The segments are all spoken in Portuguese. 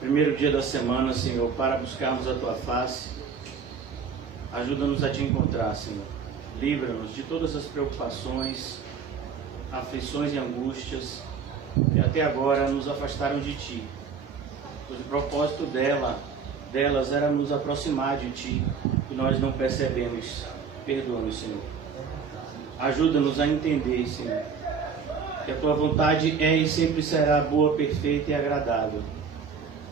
primeiro dia da semana, Senhor, para buscarmos a Tua face. Ajuda-nos a Te encontrar, Senhor. Livra-nos de todas as preocupações, aflições e angústias que até agora nos afastaram de Ti. Pois o propósito delas era nos aproximar de Ti e nós não percebemos. Perdoa-nos, Senhor. Ajuda-nos a entender, Senhor, que a Tua vontade é e sempre será boa, perfeita e agradável.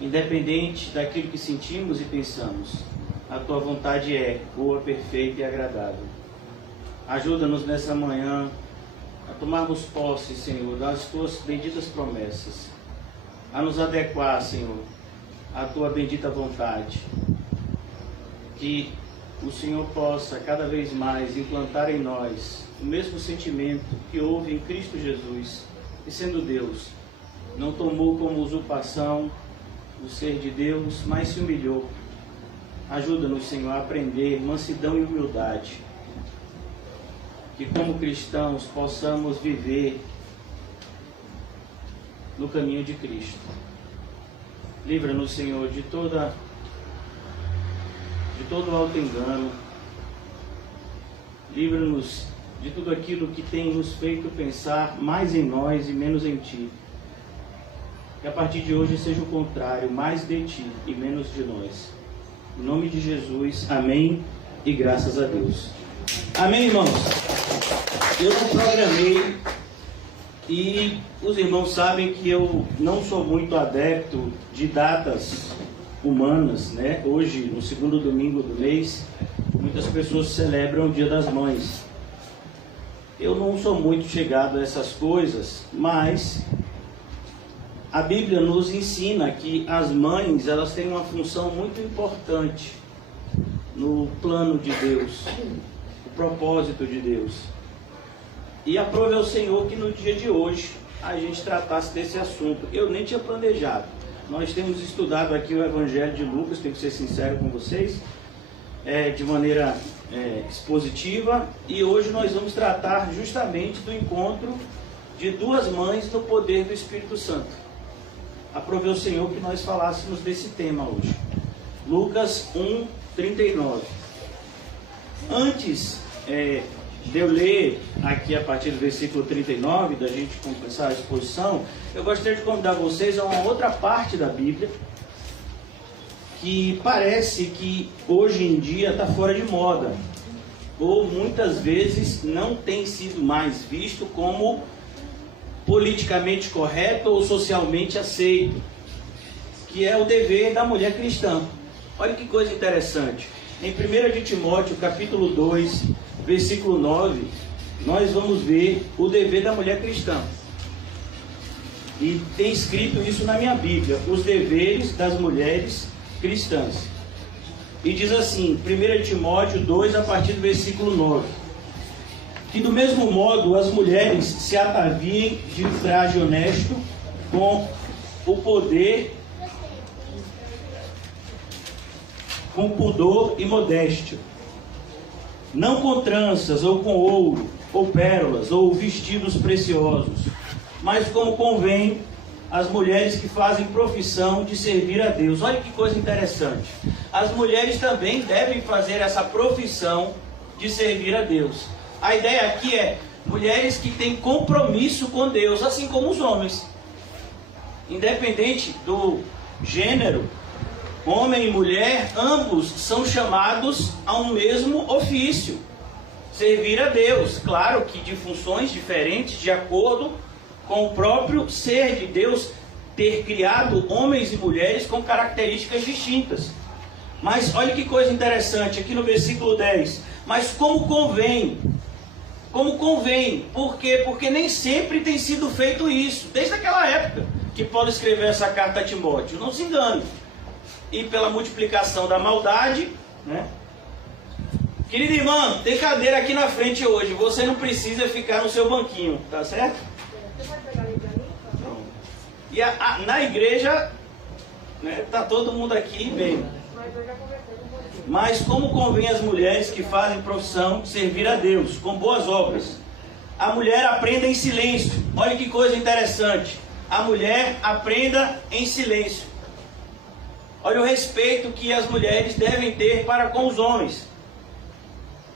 Independente daquilo que sentimos e pensamos, a Tua vontade é boa, perfeita e agradável. Ajuda-nos nessa manhã a tomarmos posse, Senhor, das Tuas benditas promessas, a nos adequar, Senhor, à Tua bendita vontade, que o Senhor possa cada vez mais implantar em nós o mesmo sentimento que houve em Cristo Jesus, que sendo Deus, não tomou como usurpação o ser de Deus, mas se humilhou. Ajuda-nos, Senhor, a aprender mansidão e humildade, que como cristãos possamos viver no caminho de Cristo. Livra-nos, Senhor, de todo auto-engano. Livra-nos de tudo aquilo que tem nos feito pensar mais em nós e menos em Ti. Que a partir de hoje seja o contrário, mais de Ti e menos de nós. Em nome de Jesus, amém e graças a Deus. Amém, irmãos? Eu não programei e os irmãos sabem que eu não sou muito adepto de datas humanas, né? Hoje, no segundo domingo do mês, muitas pessoas celebram o Dia das Mães. Eu não sou muito chegado a essas coisas, mas a Bíblia nos ensina que as mães, elas têm uma função muito importante no plano de Deus, o propósito de Deus. E aprove ao Senhor que no dia de hoje a gente tratasse desse assunto. Eu nem tinha planejado. Nós temos estudado aqui o Evangelho de Lucas, tenho que ser sincero com vocês, de maneira expositiva, e hoje nós vamos tratar justamente do encontro de duas mães no poder do Espírito Santo. Aprove ao Senhor que nós falássemos desse tema hoje. Lucas 1:39. Antes de eu ler aqui a partir do versículo 39, da gente começar a exposição, eu gostaria de convidar vocês a uma outra parte da Bíblia que parece que hoje em dia está fora de moda, ou muitas vezes não tem sido mais visto como politicamente correto ou socialmente aceito, que é o dever da mulher cristã. Olha que coisa interessante. Em 1 de Timóteo, capítulo 2, versículo 9, nós vamos ver o dever da mulher cristã. E tem escrito isso na minha Bíblia, os deveres das mulheres cristãs. E diz assim, 1 Timóteo 2, a partir do versículo 9, que do mesmo modo as mulheres se ataviem de traje honesto, com o poder, com pudor e modéstia, não com tranças, ou com ouro, ou pérolas, ou vestidos preciosos, mas como convém as mulheres que fazem profissão de servir a Deus. Olha que coisa interessante. As mulheres também devem fazer essa profissão de servir a Deus. A ideia aqui é mulheres que têm compromisso com Deus, assim como os homens. Independente do gênero, homem e mulher, ambos são chamados a um mesmo ofício, servir a Deus. Claro que de funções diferentes, de acordo com o próprio ser de Deus ter criado homens e mulheres com características distintas. Mas olha que coisa interessante, aqui no versículo 10. Mas como convém? Como convém? Por quê? Porque nem sempre tem sido feito isso. Desde aquela época que Paulo escreveu essa carta a Timóteo. Não se engane. E pela multiplicação da maldade, né? Querida irmã, tem cadeira aqui na frente hoje. Você não precisa ficar no seu banquinho, tá certo? Você vai pegar ali pra mim? Não. E na igreja, né, tá todo mundo aqui bem. Mas eu já conversei com você. Mas como convém às mulheres que fazem profissão de servir a Deus, com boas obras. A mulher aprenda em silêncio. Olha que coisa interessante. A mulher aprenda em silêncio. Olha o respeito que as mulheres devem ter para com os homens.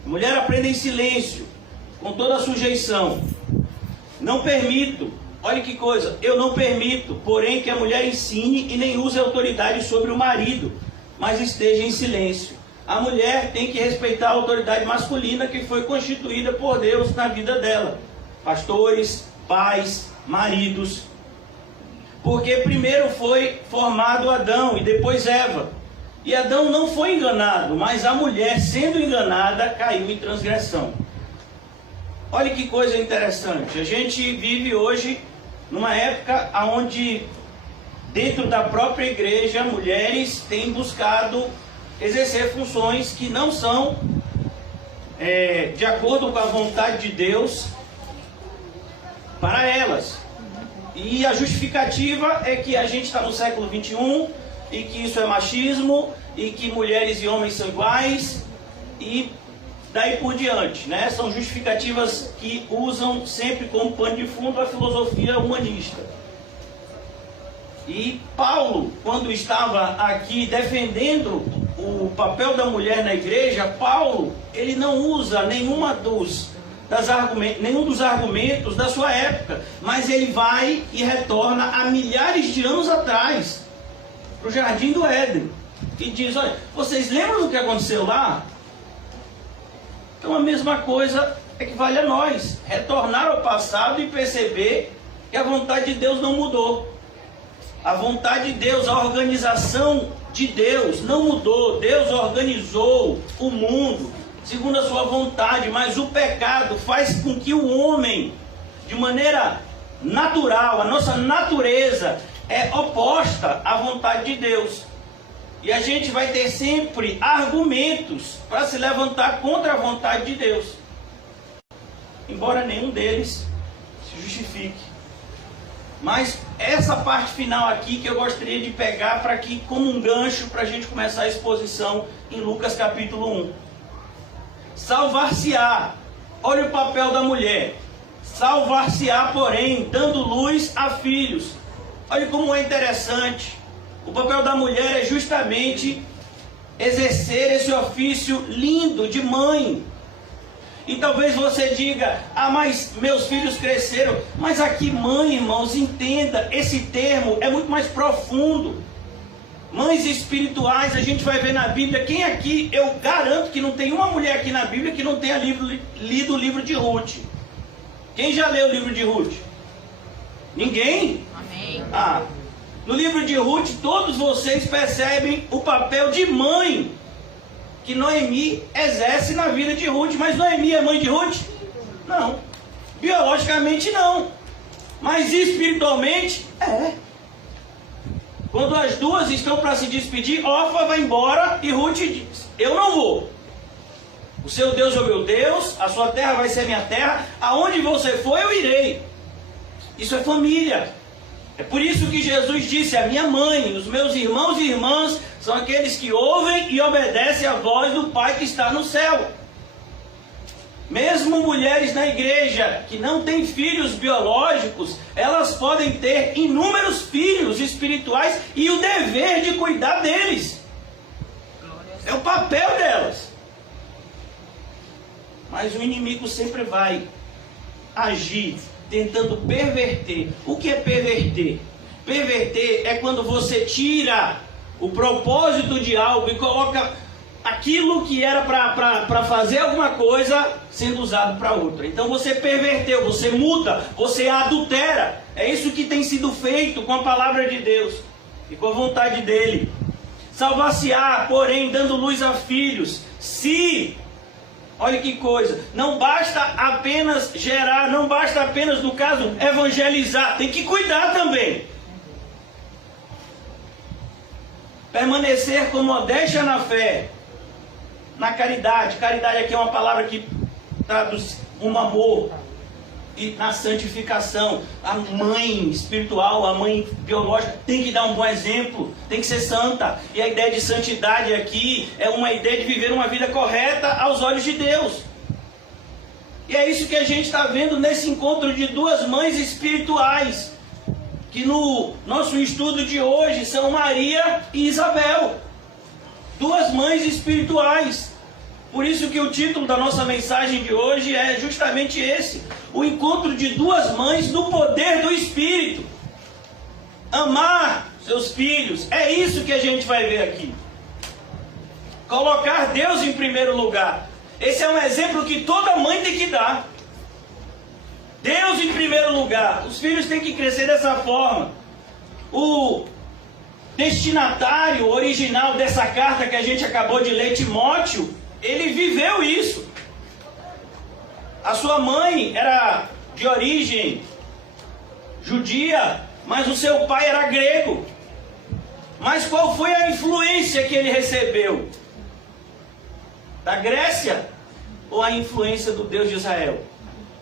A mulher aprende em silêncio, com toda a sujeição. Não permito, olha que coisa, eu não permito, porém, que a mulher ensine e nem use autoridade sobre o marido, mas esteja em silêncio. A mulher tem que respeitar a autoridade masculina que foi constituída por Deus na vida dela. Pastores, pais, maridos. Porque primeiro foi formado Adão e depois Eva. E Adão não foi enganado, mas a mulher, sendo enganada, caiu em transgressão. Olha que coisa interessante. A gente vive hoje numa época onde, dentro da própria igreja, mulheres têm buscado exercer funções que não são de acordo com a vontade de Deus para elas. E a justificativa é que a gente está no século 21 e que isso é machismo e que mulheres e homens são iguais e daí por diante, né? São justificativas que usam sempre como pano de fundo a filosofia humanista. E Paulo, quando estava aqui defendendo o papel da mulher na igreja, Paulo, ele não usa nenhum dos argumentos da sua época, mas ele vai e retorna a milhares de anos atrás, para o Jardim do Éden, e diz, olha, vocês lembram do que aconteceu lá? Então a mesma coisa equivale a nós, retornar ao passado e perceber que a vontade de Deus não mudou. A vontade de Deus, a organização de Deus não mudou. Deus organizou o mundo segundo a sua vontade, mas o pecado faz com que o homem, de maneira natural, a nossa natureza é oposta à vontade de Deus. E a gente vai ter sempre argumentos para se levantar contra a vontade de Deus, embora nenhum deles se justifique. Mas essa parte final aqui que eu gostaria de pegar para que, como um gancho para a gente começar a exposição em Lucas capítulo 1. Salvar-se-á. Olha o papel da mulher. Salvar-se-á, porém, dando luz a filhos. Olha como é interessante. O papel da mulher é justamente exercer esse ofício lindo de mãe. E talvez você diga, mas meus filhos cresceram. Mas aqui mãe, irmãos, entenda, esse termo é muito mais profundo. Mães espirituais, a gente vai ver na Bíblia. Quem aqui, eu garanto que não tem uma mulher aqui na Bíblia que não tenha lido o livro de Ruth. Quem já leu o livro de Ruth? Ninguém? Amém. No livro de Ruth, todos vocês percebem o papel de mãe que Noemi exerce na vida de Ruth. Mas Noemi é mãe de Ruth? Não. Biologicamente não. Mas espiritualmente, é. Quando as duas estão para se despedir, Orfa vai embora e Ruth diz, eu não vou. O seu Deus é o meu Deus, a sua terra vai ser minha terra, aonde você for eu irei. Isso é família. É por isso que Jesus disse, a minha mãe, os meus irmãos e irmãs são aqueles que ouvem e obedecem a voz do Pai que está no céu. Mesmo mulheres na igreja que não têm filhos biológicos, elas podem ter inúmeros filhos espirituais e o dever de cuidar deles. É o papel delas. Mas o inimigo sempre vai agir tentando perverter. O que é perverter? Perverter é quando você tira o propósito de algo e coloca aquilo que era para fazer alguma coisa sendo usado para outra. Então você perverteu, você muda, você adultera. É isso que tem sido feito com a palavra de Deus e com a vontade dele. Salvar-se-á, porém, dando luz a filhos. Se, olha que coisa, não basta apenas gerar, não basta apenas, no caso, evangelizar, tem que cuidar também. Permanecer com modéstia na fé, na caridade. Caridade aqui é uma palavra que traduz um amor. E na santificação. A mãe espiritual, a mãe biológica tem que dar um bom exemplo, tem que ser santa. E a ideia de santidade aqui é uma ideia de viver uma vida correta aos olhos de Deus. E é isso que a gente está vendo nesse encontro de duas mães espirituais. que no nosso estudo de hoje são Maria e Isabel, duas mães espirituais. Por isso que o título da nossa mensagem de hoje é justamente esse: o encontro de duas mães no poder do Espírito. Amar seus filhos, é isso que a gente vai ver aqui. Colocar Deus em primeiro lugar. Esse é um exemplo que toda mãe tem que dar. Deus em primeiro lugar. Os filhos têm que crescer dessa forma. O destinatário original dessa carta que a gente acabou de ler, Timóteo, ele viveu isso. A sua mãe era de origem judia, mas o seu pai era grego. Mas qual foi a influência que ele recebeu? Da Grécia ou a influência do Deus de Israel?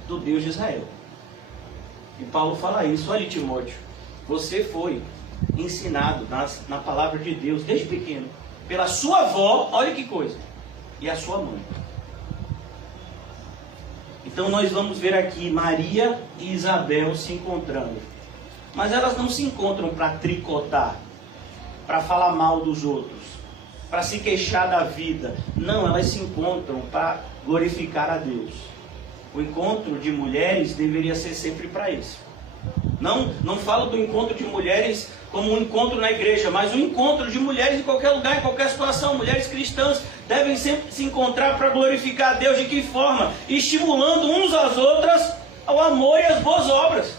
Do Deus de Israel. E Paulo fala isso: olha, Timóteo, você foi ensinado na palavra de Deus desde pequeno pela sua avó, olha que coisa, e a sua mãe. Então nós vamos ver aqui Maria e Isabel se encontrando. Mas elas não se encontram para tricotar, para falar mal dos outros, para se queixar da vida. Não, elas se encontram para glorificar a Deus. O encontro de mulheres deveria ser sempre para isso. Não falo do encontro de mulheres como um encontro na igreja, mas o encontro de mulheres em qualquer lugar, em qualquer situação. Mulheres cristãs devem sempre se encontrar para glorificar a Deus. De que forma? Estimulando uns às outras ao amor e às boas obras.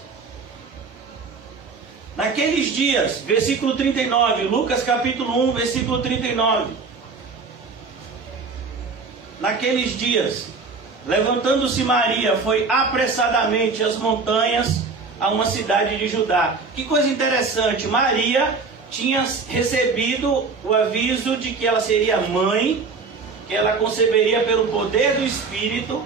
Naqueles dias, versículo 39, Lucas capítulo 1, versículo 39. Naqueles dias, levantando-se Maria, foi apressadamente às montanhas, a uma cidade de Judá. Que coisa interessante, Maria tinha recebido o aviso de que ela seria mãe, que ela conceberia pelo poder do Espírito,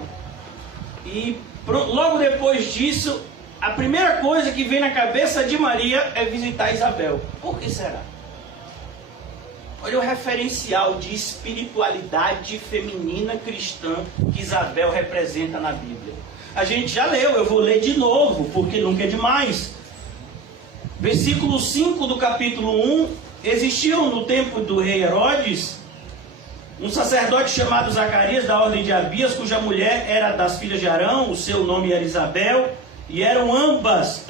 e logo depois disso, a primeira coisa que vem na cabeça de Maria é visitar Isabel. Por que será? Olha o referencial de espiritualidade feminina cristã que Isabel representa na Bíblia. A gente já leu, eu vou ler de novo, porque nunca é demais. Versículo 5 do capítulo 1. Existiam no tempo do rei Herodes um sacerdote chamado Zacarias, da ordem de Abias, cuja mulher era das filhas de Arão, o seu nome era Isabel, e eram ambos,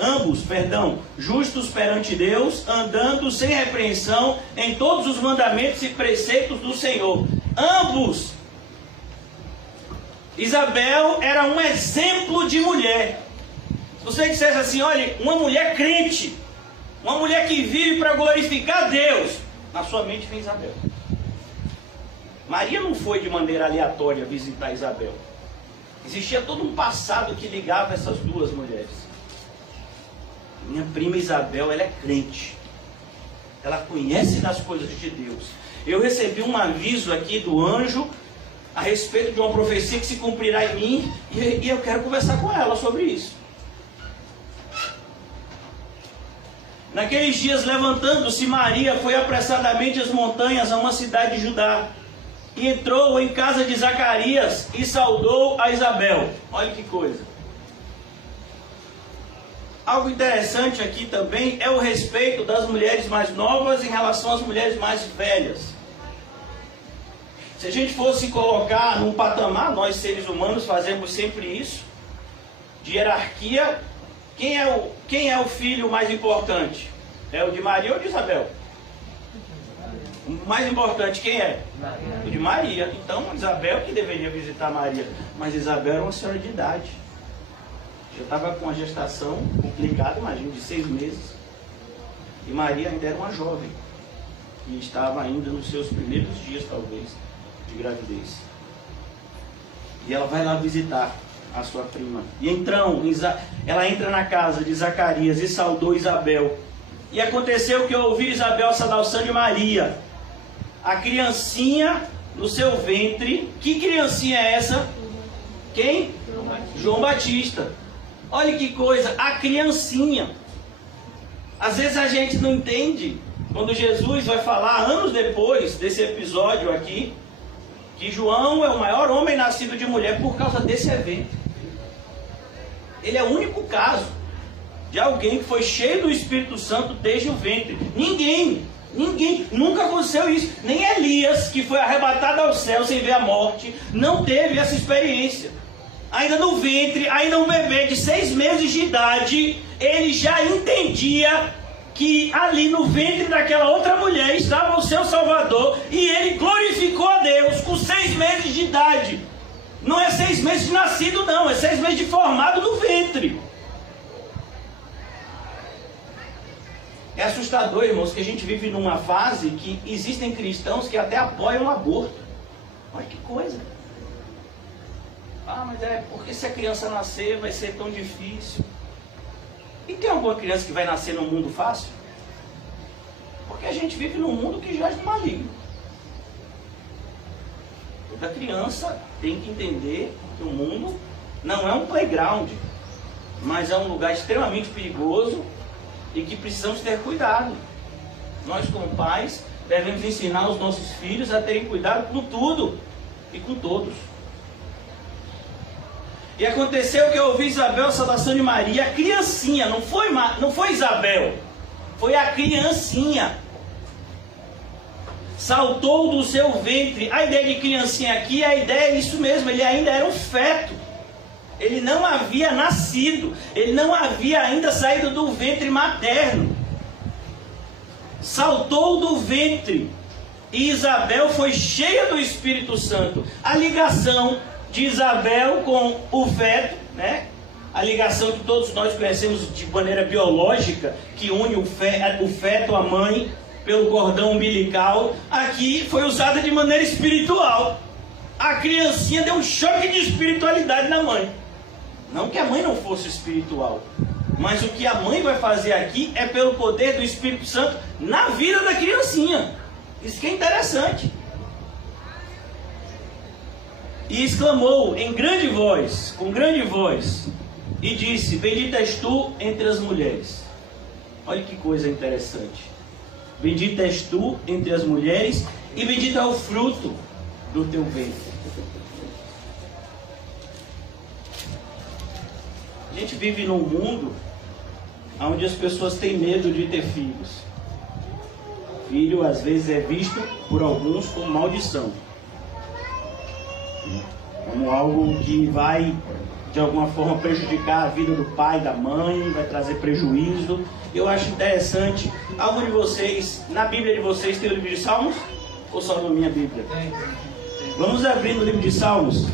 justos perante Deus, andando sem repreensão em todos os mandamentos e preceitos do Senhor. Ambos. Isabel era um exemplo de mulher. Se você dissesse assim, olha, uma mulher crente, uma mulher que vive para glorificar Deus, na sua mente vem Isabel. Maria não foi de maneira aleatória visitar Isabel. Existia todo um passado que ligava essas duas mulheres. Minha prima Isabel, ela é crente. Ela conhece das coisas de Deus. Eu recebi um aviso aqui do anjo a respeito de uma profecia que se cumprirá em mim, e eu quero conversar com ela sobre isso. Naqueles dias, levantando-se Maria, foi apressadamente às montanhas, a uma cidade de Judá, e entrou em casa de Zacarias e saudou a Isabel. Olha que coisa. Algo interessante aqui também é o respeito das mulheres mais novas em relação às mulheres mais velhas. Se a gente fosse colocar num patamar, nós seres humanos fazemos sempre isso, de hierarquia, quem é o filho mais importante? É o de Maria ou de Isabel? O mais importante quem é? O de Maria. Então Isabel que deveria visitar Maria. Mas Isabel era uma senhora de idade. Já estava com uma gestação complicada, imagina, de 6 meses. E Maria ainda era uma jovem. E estava ainda nos seus primeiros dias, talvez, de gravidez. E ela vai lá visitar a sua prima. E então, ela entra na casa de Zacarias e saudou Isabel. E aconteceu que ouviu Isabel saudando de Maria, a criancinha no seu ventre. Que criancinha é essa? Quem? João Batista. Olha que coisa, a criancinha. Às vezes a gente não entende, quando Jesus vai falar, anos depois desse episódio aqui, que João é o maior homem nascido de mulher por causa desse evento. Ele é o único caso de alguém que foi cheio do Espírito Santo desde o ventre. Ninguém, nunca aconteceu isso. Nem Elias, que foi arrebatado ao céu sem ver a morte, não teve essa experiência. Ainda no ventre, ainda um bebê de 6 meses de idade, ele já entendia que ali no ventre daquela outra mulher estava o seu Salvador, e ele glorificou a Deus com 6 meses de idade. Não é 6 meses de nascido, não, é 6 meses de formado no ventre. É assustador, irmãos, que a gente vive numa fase que existem cristãos que até apoiam o aborto. Olha que coisa. Ah, mas porque se a criança nascer vai ser tão difícil. E tem alguma criança que vai nascer num mundo fácil? Porque a gente vive num mundo que jaz no maligno. Toda criança tem que entender que o mundo não é um playground, mas é um lugar extremamente perigoso e que precisamos ter cuidado. Nós, como pais, devemos ensinar os nossos filhos a terem cuidado com tudo e com todos. E aconteceu que eu ouvi Isabel, saudação de Maria, a criancinha, não foi Isabel, foi a criancinha. Saltou do seu ventre. A ideia de criancinha aqui, a ideia é isso mesmo, ele ainda era um feto. Ele não havia nascido, ele não havia ainda saído do ventre materno. Saltou do ventre. E Isabel foi cheia do Espírito Santo. A ligação de Isabel com o feto, né? A ligação que todos nós conhecemos de maneira biológica, que une o feto à mãe pelo cordão umbilical, aqui foi usada de maneira espiritual. A criancinha deu um choque de espiritualidade na mãe. Não que a mãe não fosse espiritual, mas o que a mãe vai fazer aqui é pelo poder do Espírito Santo na vida da criancinha. Isso que é interessante. E exclamou em grande voz, com grande voz, e disse: bendita és tu entre as mulheres. Olha que coisa interessante. Bendita és tu entre as mulheres, e bendito é o fruto do teu ventre. A gente vive num mundo onde as pessoas têm medo de ter filhos. Filho, às vezes, é visto por alguns como maldição, como algo que vai, de alguma forma, prejudicar a vida do pai, da mãe, vai trazer prejuízo. Eu acho interessante. Algum de vocês, na Bíblia de vocês, tem o livro de Salmos? Ou só na minha Bíblia? Vamos abrir no livro de Salmos.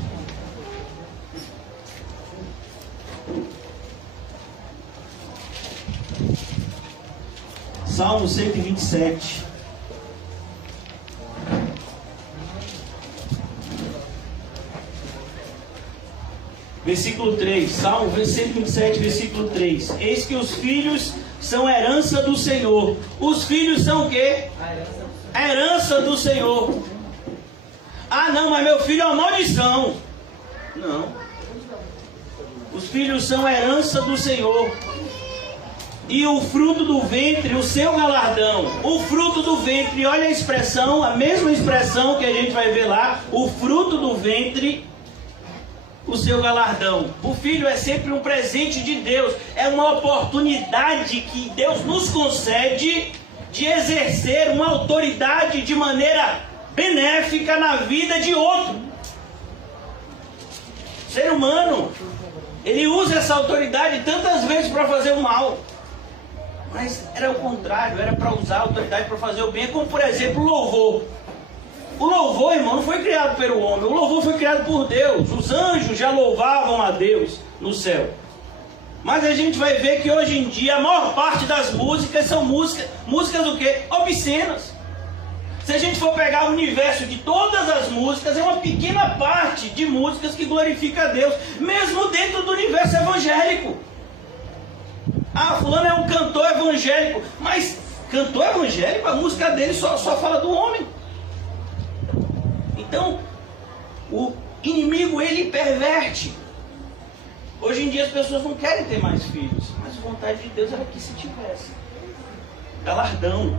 Salmo 127. Versículo 3. Salmo 127, versículo 3. Eis que os filhos são herança do Senhor. Os filhos são o quê? A herança do Senhor. Ah, não, mas meu filho é uma maldição. Não. Os filhos são a herança do Senhor. E o fruto do ventre, o seu galardão. O fruto do ventre, olha a expressão, a mesma expressão que a gente vai ver lá. O fruto do ventre, o seu galardão. O filho é sempre um presente de Deus. É uma oportunidade que Deus nos concede de exercer uma autoridade de maneira benéfica na vida de outro. O ser humano, ele usa essa autoridade tantas vezes para fazer o mal. Mas era o contrário, era para usar a autoridade para fazer o bem. Como, por exemplo, o louvor. O louvor, irmão, não foi criado pelo homem. O louvor foi criado por Deus. Os anjos já louvavam a Deus no céu. Mas a gente vai ver que hoje em dia a maior parte das músicas são músicas o quê? Obscenas. Se a gente for pegar o universo de todas as músicas, é uma pequena parte de músicas que glorifica a Deus, mesmo dentro do universo evangélico. Ah, fulano é um cantor evangélico, mas cantor evangélico, a música dele só fala do homem. Então, o inimigo, ele perverte. Hoje em dia as pessoas não querem ter mais filhos, mas a vontade de Deus era que se tivesse. Galardão.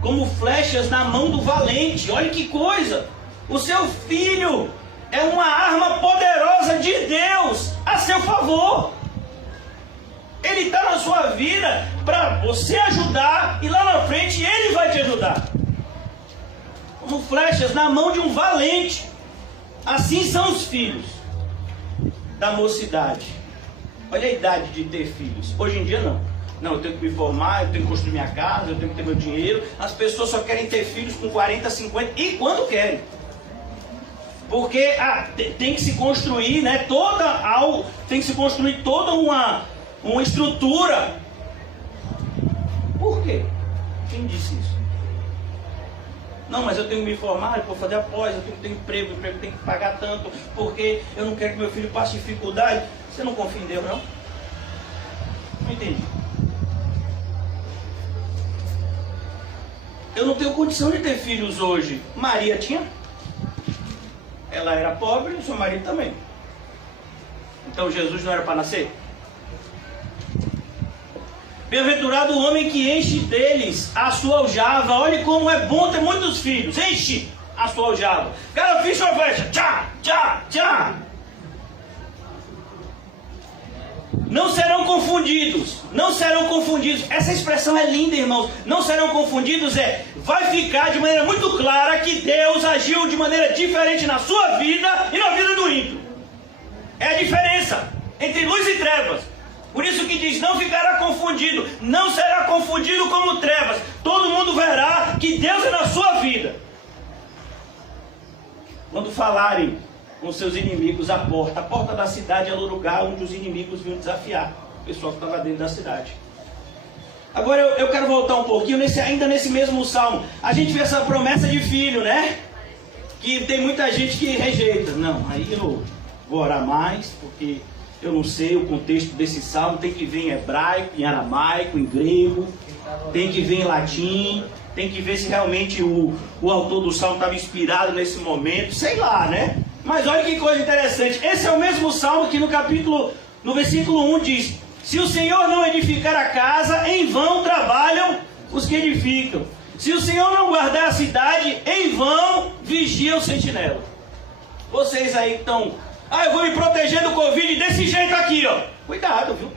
Como flechas na mão do valente. Olha que coisa. O seu filho é uma arma poderosa de Deus a seu favor. Ele está na sua vida para você ajudar e lá na frente Ele vai te ajudar. Como flechas na mão de um valente. Assim são os filhos da mocidade. Olha a idade de ter filhos. Hoje em dia não. Não, eu tenho que me formar, eu tenho que construir minha casa, eu tenho que ter meu dinheiro. As pessoas só querem ter filhos com 40, 50 e quando querem. Porque tem que se construir, né, tem que se construir toda uma estrutura. Por quê? Quem disse isso? Não, mas eu tenho que me formar, eu vou fazer após, eu tenho que ter emprego, o emprego tem que pagar tanto, porque eu não quero que meu filho passe dificuldade. Você não confia em Deus, não? Não entendi. Eu não tenho condição de ter filhos hoje. Maria tinha? Ela era pobre e o seu marido também. Então Jesus não era para nascer? Bem-aventurado o homem que enche deles a sua aljava. Olhe como é bom ter muitos filhos. Enche a sua aljava. Cara, ficha uma flecha. Tchá, tchá, tchá. Não serão confundidos. Não serão confundidos. Essa expressão é linda, irmãos. Não serão confundidos vai ficar de maneira muito clara que Deus agiu de maneira diferente na sua vida e na vida do ímpio. É a diferença entre luz e trevas. Por isso que diz, não ficará confundido, não será confundido como trevas. Todo mundo verá que Deus é na sua vida. Quando falarem com seus inimigos à porta da cidade era o lugar onde os inimigos vinham desafiar o pessoal que estava dentro da cidade. Agora eu quero voltar um pouquinho, ainda nesse mesmo salmo. A gente vê essa promessa de filho, né? Que tem muita gente que rejeita. Não, aí eu vou orar mais, porque eu não sei o contexto desse salmo. Tem que ver em hebraico, em aramaico, em grego. Tem que ver em latim. Tem que ver se realmente o autor do salmo estava inspirado nesse momento. Sei lá, né? Mas olha que coisa interessante. Esse é o mesmo salmo que no versículo 1 diz: se o Senhor não edificar a casa, em vão trabalham os que edificam. Se o Senhor não guardar a cidade, em vão vigia o sentinela. Vocês aí que estão... eu vou me proteger do Covid desse jeito aqui, ó. Cuidado, viu?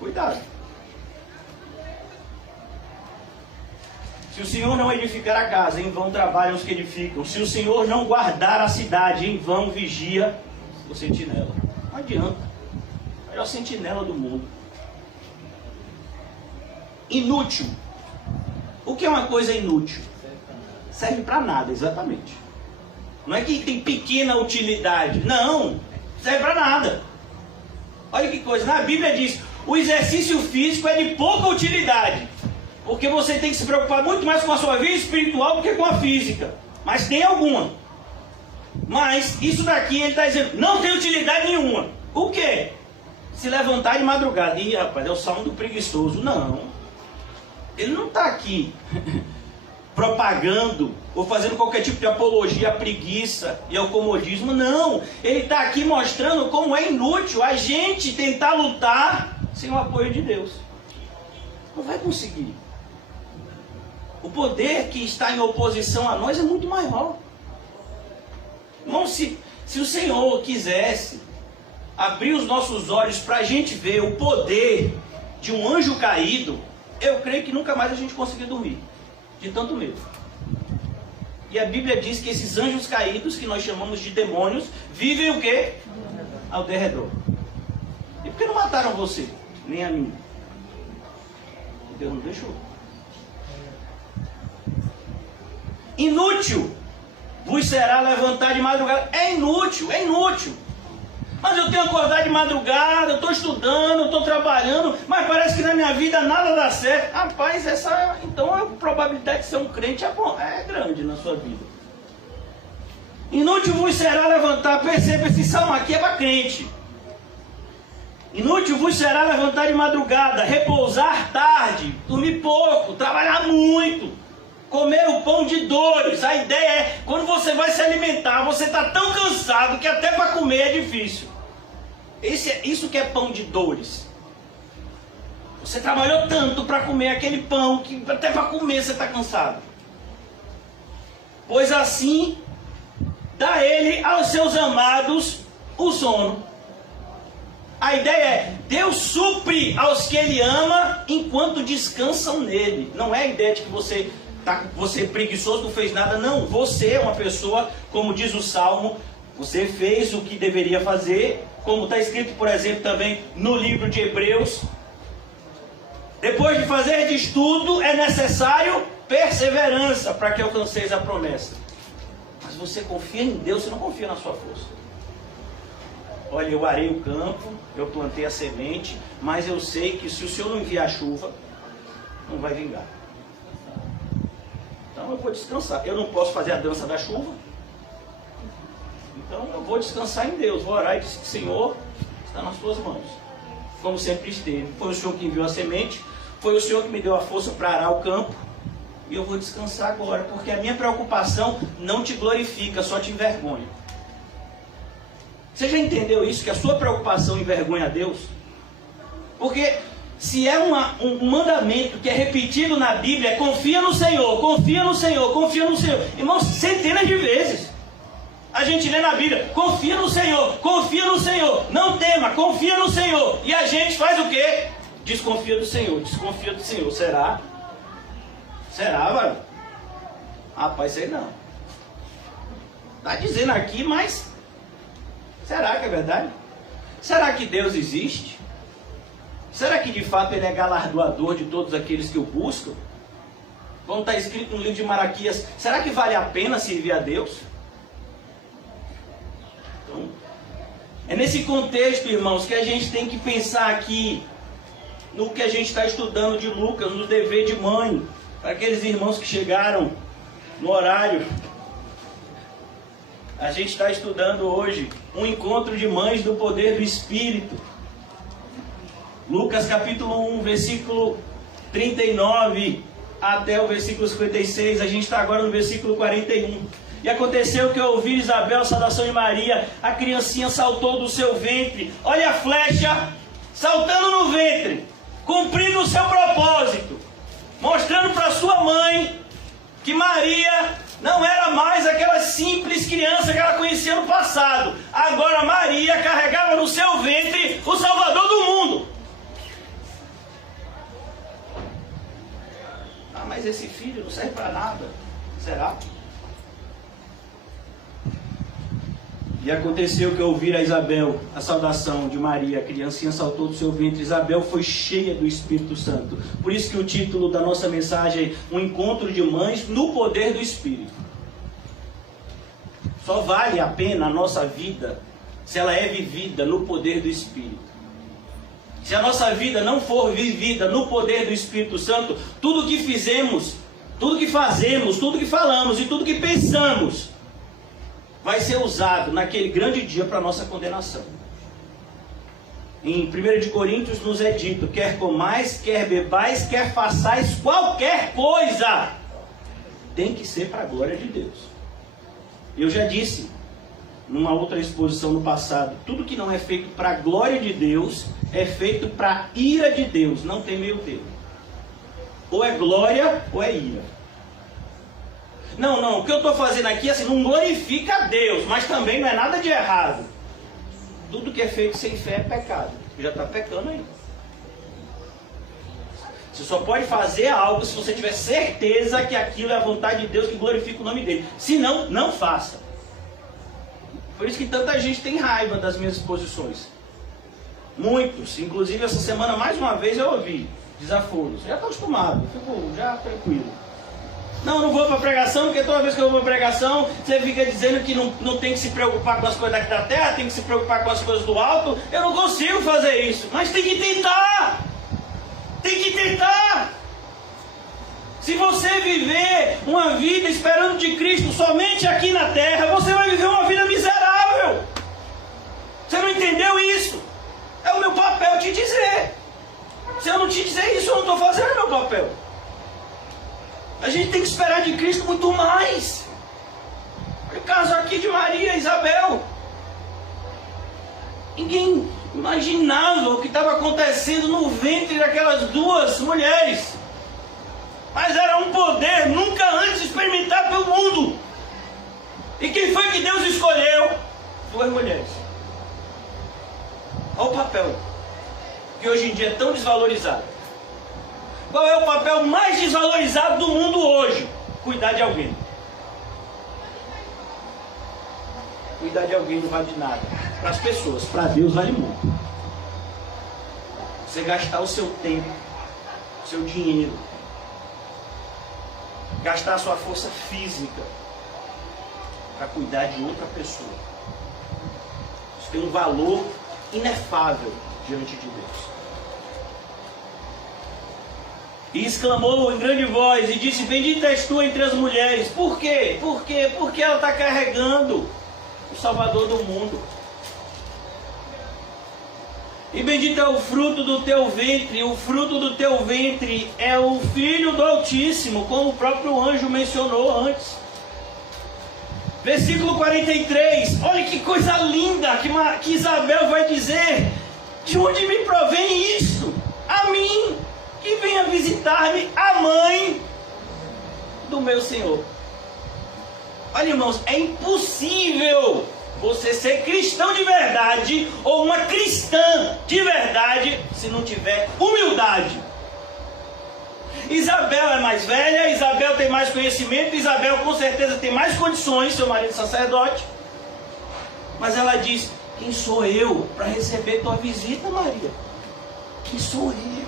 Cuidado. Se o Senhor não edificar a casa, em vão trabalham os que edificam. Se o Senhor não guardar a cidade, em vão vigia o sentinela. Não adianta. A melhor sentinela do mundo. Inútil. O que é uma coisa inútil? Serve para nada, exatamente. Não é que tem pequena utilidade. Não. Serve para nada. Olha que coisa. Na Bíblia diz, o exercício físico é de pouca utilidade. Porque você tem que se preocupar muito mais com a sua vida espiritual do que com a física. Mas tem alguma. Mas isso daqui ele está dizendo, não tem utilidade nenhuma. O quê? Se levantar de madrugada. Ih, rapaz, é o salmo do preguiçoso. Não. Ele não está aqui propagando ou fazendo qualquer tipo de apologia à preguiça e ao comodismo. Não. Ele está aqui mostrando como é inútil a gente tentar lutar sem o apoio de Deus. Não vai conseguir. O poder que está em oposição a nós é muito maior. Irmão, se o Senhor quisesse abrir os nossos olhos para a gente ver o poder de um anjo caído, eu creio que nunca mais a gente conseguia dormir, de tanto medo. E a Bíblia diz que esses anjos caídos, que nós chamamos de demônios, vivem o quê? Ao derredor. E por que não mataram você? Nem a mim? Deus não deixou. Inútil vos será levantar de madrugada. É inútil, é inútil. Mas eu tenho que acordar de madrugada, eu estou estudando, eu estou trabalhando, mas parece que na minha vida nada dá certo. Rapaz, então a probabilidade de ser um crente é grande na sua vida. Inútil vos será levantar. Perceba, esse salmo aqui é para crente. Inútil vos será levantar de madrugada, repousar tarde, dormir pouco, trabalhar muito, comer o pão de dores. A ideia é, quando você vai se alimentar, você está tão cansado que até para comer é difícil. Isso que é pão de dores. Você trabalhou tanto para comer aquele pão que até para comer você está cansado. Pois assim dá ele aos seus amados o sono. A ideia é, Deus supre aos que Ele ama enquanto descansam nele. Não é a ideia de que você é preguiçoso, não fez nada. Não, você é uma pessoa, como diz o Salmo, você fez o que deveria fazer, como está escrito, por exemplo, também no livro de Hebreus. Depois de fazer de tudo, é necessário perseverança para que alcanceis a promessa. Mas você confia em Deus, você não confia na sua força. Olha, eu arei o campo, eu plantei a semente, mas eu sei que se o Senhor não enviar a chuva, não vai vingar. Então eu vou descansar. Eu não posso fazer a dança da chuva. Então eu vou descansar em Deus, vou orar e dizer, Senhor, está nas tuas mãos. Como sempre esteve. Foi o Senhor que enviou a semente, foi o Senhor que me deu a força para arar o campo. E eu vou descansar agora, porque a minha preocupação não te glorifica, só te envergonha. Você já entendeu isso? Que a sua preocupação envergonha a Deus? Porque se é um mandamento que é repetido na Bíblia, é confia no Senhor, confia no Senhor, confia no Senhor. Irmãos, centenas de vezes a gente lê na Bíblia, confia no Senhor, não tema, confia no Senhor. E a gente faz o quê? Desconfia do Senhor, desconfia do Senhor. Será? Será, mano? Rapaz, sei não. Está dizendo aqui, mas será que é verdade? Será que Deus existe? Será que de fato Ele é galardoador de todos aqueles que o buscam? Como está escrito no livro de Malaquias, será que vale a pena servir a Deus? Então, é nesse contexto, irmãos, que a gente tem que pensar aqui no que a gente está estudando de Lucas, no dever de mãe, para aqueles irmãos que chegaram no horário. A gente está estudando hoje um encontro de mães do poder do Espírito. Lucas capítulo 1, versículo 39 até o versículo 56. A gente está agora no versículo 41. E aconteceu que ao ouvir Isabel a saudação de Maria, a criancinha saltou do seu ventre. Olha a flecha saltando no ventre, cumprindo o seu propósito, mostrando para sua mãe que Maria não era mais aquela simples criança que ela conhecia no passado. Agora Maria carregava no seu ventre o Salvador do mundo. Ah, mas esse filho não serve para nada. Será? E aconteceu que ao ouvir a Isabel a saudação de Maria, a criancinha saltou do seu ventre. Isabel foi cheia do Espírito Santo. Por isso que o título da nossa mensagem é Um Encontro de Mães no Poder do Espírito. Só vale a pena a nossa vida se ela é vivida no poder do Espírito. Se a nossa vida não for vivida no poder do Espírito Santo, tudo que fizemos, tudo que fazemos, tudo que falamos e tudo que pensamos vai ser usado naquele grande dia para a nossa condenação. Em 1 de Coríntios nos é dito, quer comais, quer bebais, quer façais qualquer coisa, tem que ser para a glória de Deus. Eu já disse, numa outra exposição no passado, tudo que não é feito para a glória de Deus, é feito para a ira de Deus, não tem meio termo. Ou é glória, ou é ira. Não, o que eu estou fazendo aqui assim, não glorifica a Deus, mas também não é nada de errado. Tudo que é feito sem fé é pecado. Já está pecando aí. Você só pode fazer algo se você tiver certeza que aquilo é a vontade de Deus, que glorifica o nome dele. Se não, não faça. Por isso que tanta gente tem raiva das minhas exposições. Muitos, inclusive essa semana mais uma vez eu ouvi desaforos. Já estou acostumado, fico já tranquilo. Não vou para pregação, porque toda vez que eu vou para pregação, você fica dizendo que não tem que se preocupar com as coisas daqui da terra, tem que se preocupar com as coisas do alto. Eu não consigo fazer isso, mas tem que tentar. Tem que tentar. Se você viver uma vida esperando de Cristo somente aqui na terra, você vai viver uma vida miserável. Você não entendeu isso? É o meu papel te dizer. Se eu não te dizer isso, eu não estou fazendo o meu papel. A gente tem que esperar de Cristo muito mais. O caso aqui de Maria e Isabel. Ninguém imaginava o que estava acontecendo no ventre daquelas duas mulheres. Mas era um poder nunca antes experimentado pelo mundo. E quem foi que Deus escolheu? Duas mulheres. Olha o papel, que hoje em dia é tão desvalorizado. Qual é o papel mais desvalorizado do mundo hoje? Cuidar de alguém. Cuidar de alguém não vale de nada. Para as pessoas, para Deus vale muito. Você gastar o seu tempo, o seu dinheiro, gastar a sua força física para cuidar de outra pessoa. Isso tem um valor inefável diante de Deus. E exclamou em grande voz e disse: bendita és tu entre as mulheres. Por quê? Por quê? Porque ela está carregando o Salvador do mundo. E bendito é o fruto do teu ventre. O fruto do teu ventre é o Filho do Altíssimo, como o próprio anjo mencionou antes. Versículo 43. Olha que coisa linda que Isabel vai dizer. De onde me provém isto? A mim, que venha visitar-me a mãe do meu Senhor. Olha, irmãos, é impossível você ser cristão de verdade ou uma cristã de verdade se não tiver humildade. Isabel é mais velha, Isabel tem mais conhecimento, Isabel com certeza tem mais condições, seu marido sacerdote. Mas ela diz: quem sou eu para receber tua visita, Maria? Quem sou eu?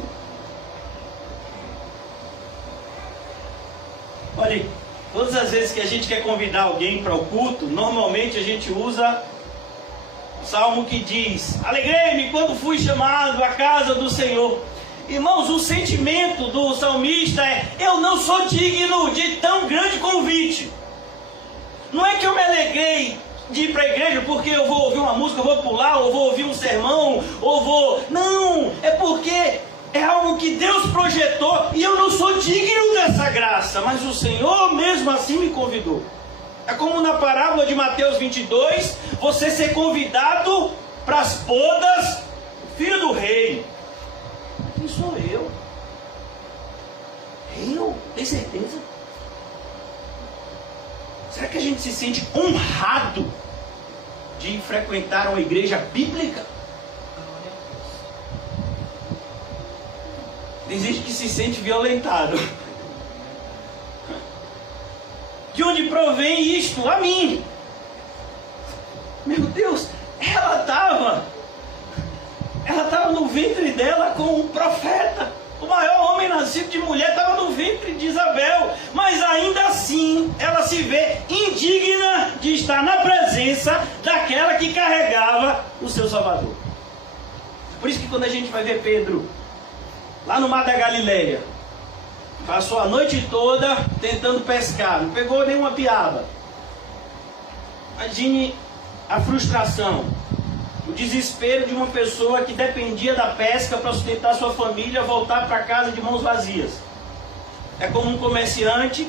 Olha, todas as vezes que a gente quer convidar alguém para o culto, normalmente a gente usa o salmo que diz: alegrei-me quando fui chamado à casa do Senhor. Irmãos, o sentimento do salmista é: eu não sou digno de tão grande convite. Não é que eu me alegrei de ir para a igreja porque eu vou ouvir uma música, eu vou pular, ou vou ouvir um sermão, ou vou... Não, é porque é algo que Deus projetou e eu não sou digno dessa graça, mas o Senhor mesmo assim me convidou. É como na parábola de Mateus 22, você ser convidado para as bodas do filho do rei. Quem sou eu? Eu? Tem certeza? Será que a gente se sente honrado de frequentar uma igreja bíblica? Tem gente que se sente violentado. De onde provém isto? A mim. Meu Deus, ela estava no ventre dela com um profeta. O maior homem nascido de mulher estava no ventre de Isabel. Mas ainda assim, ela se vê indigna de estar na presença daquela que carregava o seu Salvador. Por isso que quando a gente vai ver Pedro lá no mar da Galileia, passou a noite toda tentando pescar, não pegou nenhuma piaba. Imagine a frustração, o desespero de uma pessoa que dependia da pesca para sustentar sua família, voltar para casa de mãos vazias. É como um comerciante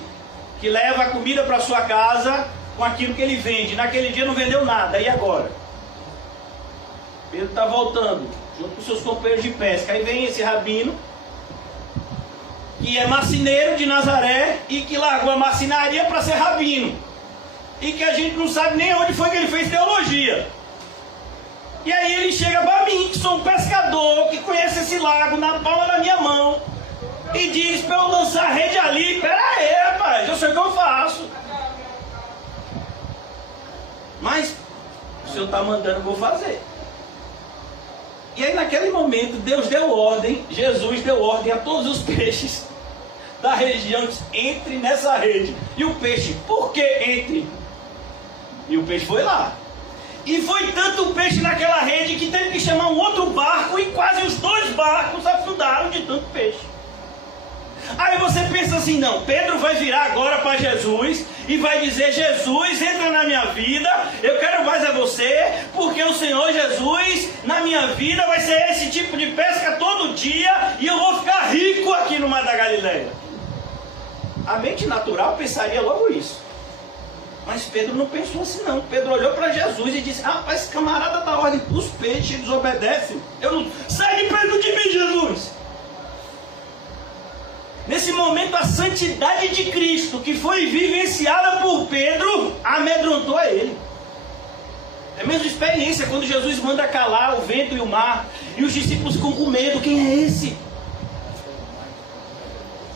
que leva a comida para sua casa com aquilo que ele vende. Naquele dia não vendeu nada, e agora? Pedro está voltando junto com seus companheiros de pesca. Aí vem esse rabino, que é marceneiro de Nazaré e que largou a marcenaria para ser rabino. E que a gente não sabe nem onde foi que ele fez teologia. E aí ele chega para mim, que sou um pescador, que conhece esse lago na palma da minha mão, e diz para eu lançar a rede ali. Pera aí, rapaz, eu sei o que eu faço. Mas o Senhor está mandando, eu vou fazer. E aí naquele momento Deus deu ordem, Jesus deu ordem a todos os peixes da região: entre nessa rede. E o peixe, por que entre? E o peixe foi lá. E foi tanto peixe naquela rede que teve que chamar um outro barco, e quase os dois barcos afundaram de tanto peixe. Aí você pensa assim: não, Pedro vai virar agora para Jesus e vai dizer: Jesus, entra na minha vida, eu quero mais a você, porque o Senhor Jesus na minha vida vai ser esse tipo de pesca todo dia, e eu vou ficar rico aqui no mar da Galileia. A mente natural pensaria logo isso. Mas Pedro não pensou assim não. Pedro olhou para Jesus e disse: rapaz, esse camarada dá ordem para os peixes, eles obedecem. Eu não... Sai de perto de mim, Jesus! Nesse momento, a santidade de Cristo, que foi vivenciada por Pedro, amedrontou a ele. É a mesma experiência quando Jesus manda calar o vento e o mar. E os discípulos ficam com medo. Quem é esse?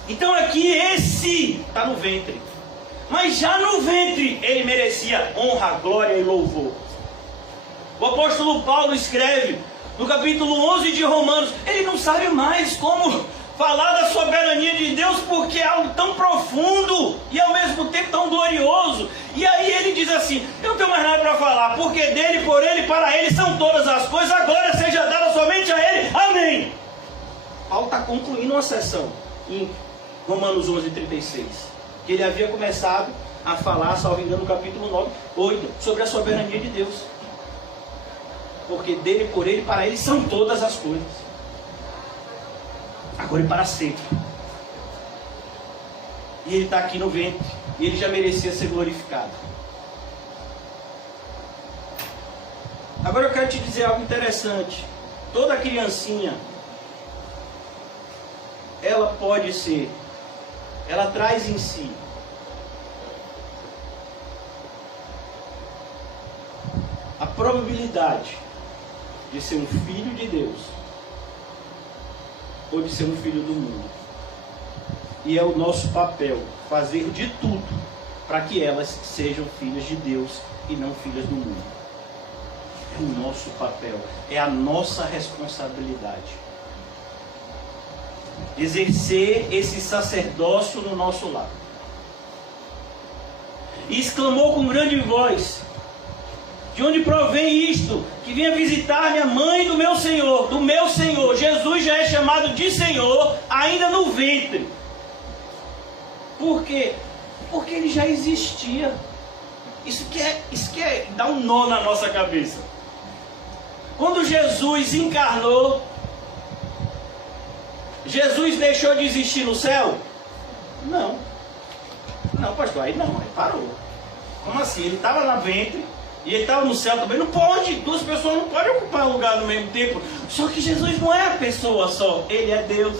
Então aqui esse está no ventre. Mas já no ventre ele merecia honra, glória e louvor. O apóstolo Paulo escreve no capítulo 11 de Romanos. Ele não sabe mais como falar da soberania de Deus, porque é algo tão profundo e ao mesmo tempo tão glorioso. E aí ele diz assim: eu não tenho mais nada para falar, porque dele, por ele, para ele são todas as coisas, agora seja dada somente a ele. Amém. Paulo está concluindo uma sessão em Romanos 11:36, que ele havia começado a falar, salvo engano, no capítulo 8, sobre a soberania de Deus. Porque dele, por ele, para ele são todas as coisas, agora e para sempre. E ele está aqui no ventre, e ele já merecia ser glorificado. Agora eu quero te dizer algo interessante. Toda criancinha, ela pode ser, ela traz em si a probabilidade de ser um filho de Deus ou de ser um filho do mundo. E é o nosso papel fazer de tudo para que elas sejam filhas de Deus e não filhas do mundo. É o nosso papel, é a nossa responsabilidade. Exercer esse sacerdócio no nosso lar. E exclamou com grande voz: de onde provém isto? Que venha visitar-me a mãe do meu Senhor, do meu Senhor. Jesus já é chamado de Senhor ainda no ventre. Por quê? Porque ele já existia. Isso que é dar um nó na nossa cabeça. Quando Jesus encarnou, Jesus deixou de existir no céu? Não. Não, pastor, aí não, aí parou. Como assim? Ele estava lá ventre e ele estava no céu também. Não pode, duas pessoas não podem ocupar um lugar no mesmo tempo. Só que Jesus não é a pessoa só, ele é Deus.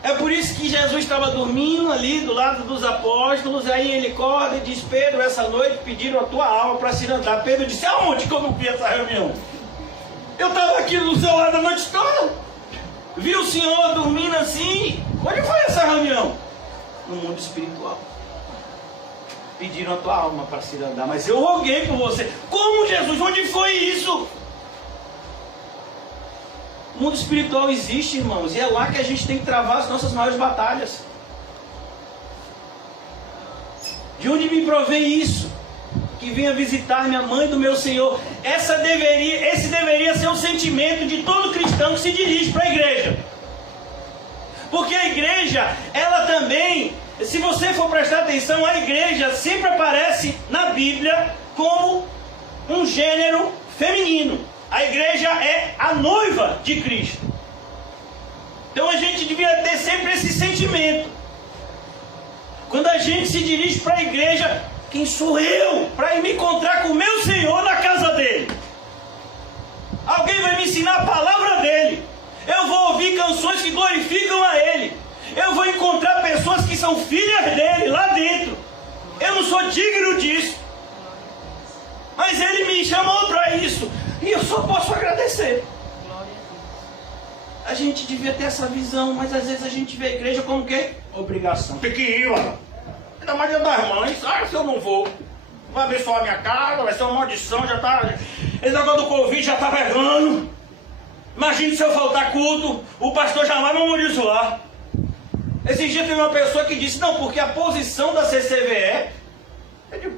É por isso que Jesus estava dormindo ali do lado dos apóstolos. Aí ele acorda e diz: Pedro, essa noite pediram a tua alma para se andar. Pedro disse: aonde que eu não vi essa reunião? Eu estava aqui do seu lado a noite toda. Vi o Senhor dormindo assim. Onde foi essa reunião? No mundo espiritual. Pediram a tua alma para se andar, mas eu roguei por você. Como, Jesus? Onde foi isso? O mundo espiritual existe, irmãos, e é lá que a gente tem que travar as nossas maiores batalhas. De onde me provém isso? Que venha visitar minha mãe do meu Senhor. Esse deveria ser o sentimento de todo cristão que se dirige para a igreja. Porque a igreja, ela também, se você for prestar atenção, a igreja sempre aparece na Bíblia como um gênero feminino. A igreja é a noiva de Cristo. Então a gente devia ter sempre esse sentimento. Quando a gente se dirige para a igreja: quem sou eu para ir me encontrar com o meu Senhor na casa dele? Alguém vai me ensinar a palavra dele. Eu vou ouvir canções que glorificam a ele. Eu vou encontrar pessoas que são filhas dele lá dentro. Eu não sou digno disso, mas ele me chamou para isso, e eu só posso agradecer. A gente devia ter essa visão, mas às vezes a gente vê a igreja como que? Obrigação. Tem que ir, mano. Ainda mais Dia das Mães. Se eu não vou, vai abençoar a minha casa, vai ser uma maldição, já tá. Esse negócio do Covid já tá pegando. Imagina se eu faltar culto, o pastor já vai me amaldiçoar. Esse dia teve uma pessoa que disse: não, porque a posição da CCVE,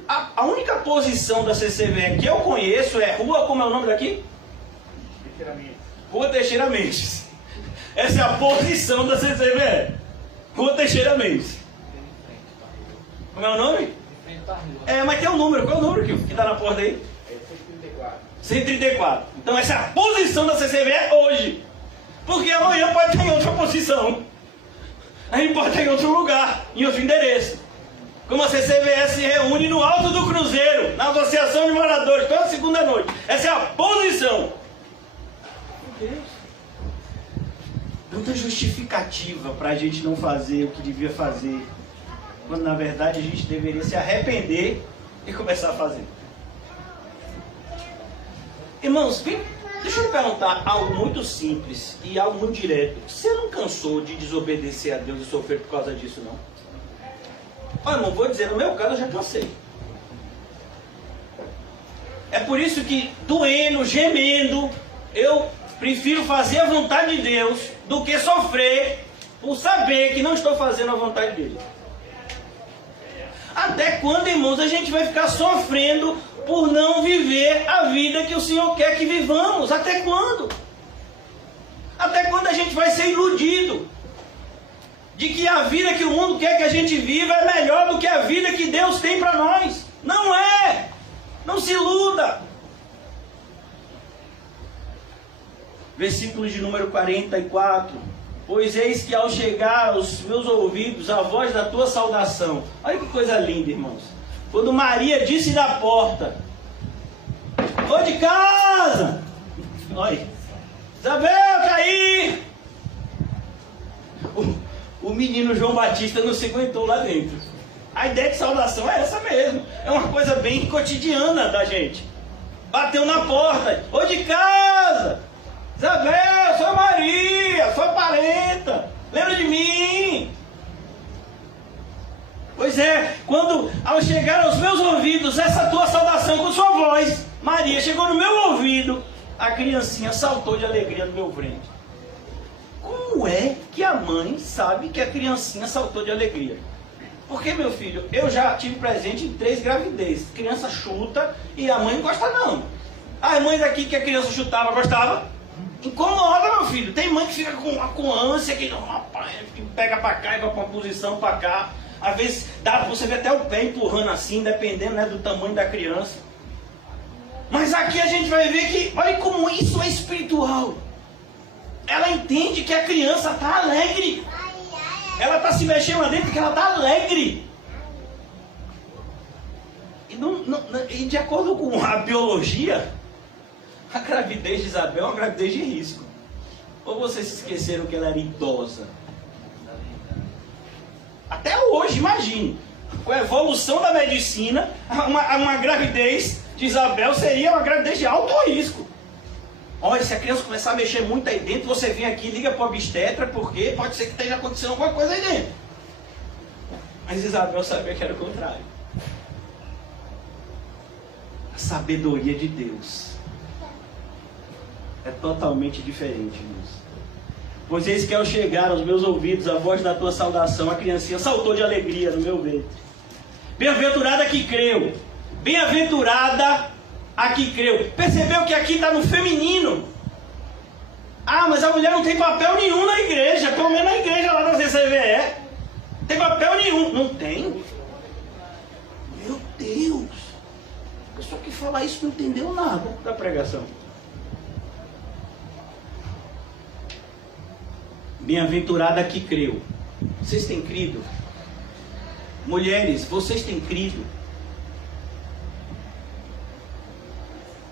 a única posição da CCVE que eu conheço é rua, como é o nome daqui? Rua Teixeira Mendes. Essa é a posição da CCVE. Rua Teixeira Mendes. Como é o nome? Mas tem um número. Qual é o número que está na porta aí? 134. Então essa é a posição da CCVE hoje. Porque amanhã pode ter em outra posição. A gente pode ter em outro lugar, em outro endereço. Como a CCVE se reúne no Alto do Cruzeiro, na Associação de Moradores, toda segunda noite. Essa é a posição. Meu Deus. Tanta justificativa para a gente não fazer o que devia fazer, quando na verdade a gente deveria se arrepender e começar a fazer. Irmãos, deixa eu lhe perguntar algo muito simples e algo muito direto. Você não cansou de desobedecer a Deus e sofrer por causa disso, não? Olha, irmão, vou dizer, no meu caso eu já cansei. É por isso que, doendo, gemendo, eu prefiro fazer a vontade de Deus do que sofrer por saber que não estou fazendo a vontade dele. Até quando, irmãos, a gente vai ficar sofrendo por não viver a vida que o Senhor quer que vivamos? Até quando? Até quando a gente vai ser iludido de que a vida que o mundo quer que a gente viva é melhor do que a vida que Deus tem para nós? Não é! Não se iluda! Versículo de número 44. Pois eis que ao chegar aos meus ouvidos a voz da tua saudação. Olha que coisa linda, irmãos. Quando Maria disse da porta: vou de casa. Olha, Isabel, tá aí. O menino João Batista não se aguentou lá dentro. A ideia de saudação é essa mesmo. É uma coisa bem cotidiana da gente. Bateu na porta: vou de casa. Isabel, sou Maria, sou parenta, lembra de mim? Pois é, quando ao chegar aos meus ouvidos essa tua saudação com sua voz, Maria chegou no meu ouvido, a criancinha saltou de alegria no meu ventre. Como é que a mãe sabe que a criancinha saltou de alegria? Porque, meu filho, eu já tive presente em 3 gravidezes. Criança chuta e a mãe não gosta não. As mães aqui que a criança chutava, gostava? Incomoda, meu filho. Tem mãe que fica com ânsia, que pega pra cá e vai pra uma posição pra cá. Às vezes dá, você vê até o pé empurrando assim, dependendo, né, do tamanho da criança. Mas aqui a gente vai ver que, olha como isso é espiritual. Ela entende que a criança está alegre. Ela está se mexendo lá dentro porque ela está alegre. E de acordo com a biologia, a gravidez de Isabel é uma gravidez de risco. Ou vocês se esqueceram que ela era idosa? Até hoje, imagine. Com a evolução da medicina, uma gravidez de Isabel seria uma gravidez de alto risco. Olha, se a criança começar a mexer muito aí dentro, você vem aqui e liga para o obstetra, porque pode ser que esteja acontecendo alguma coisa aí dentro. Mas Isabel sabia que era o contrário. A sabedoria de Deus é totalmente diferente, irmãos. Pois eis que ao chegar aos meus ouvidos a voz da tua saudação, a criancinha saltou de alegria no meu ventre. Bem-aventurada que creu. Bem-aventurada a que creu. Percebeu que aqui está no feminino. Ah, mas a mulher não tem papel nenhum na igreja. Pelo menos na igreja lá da CCVE. Não tem papel nenhum. Não tem? Meu Deus. A pessoa que fala isso não entendeu nada da pregação. Bem-aventurada que creu. Vocês têm crido? Mulheres, vocês têm crido?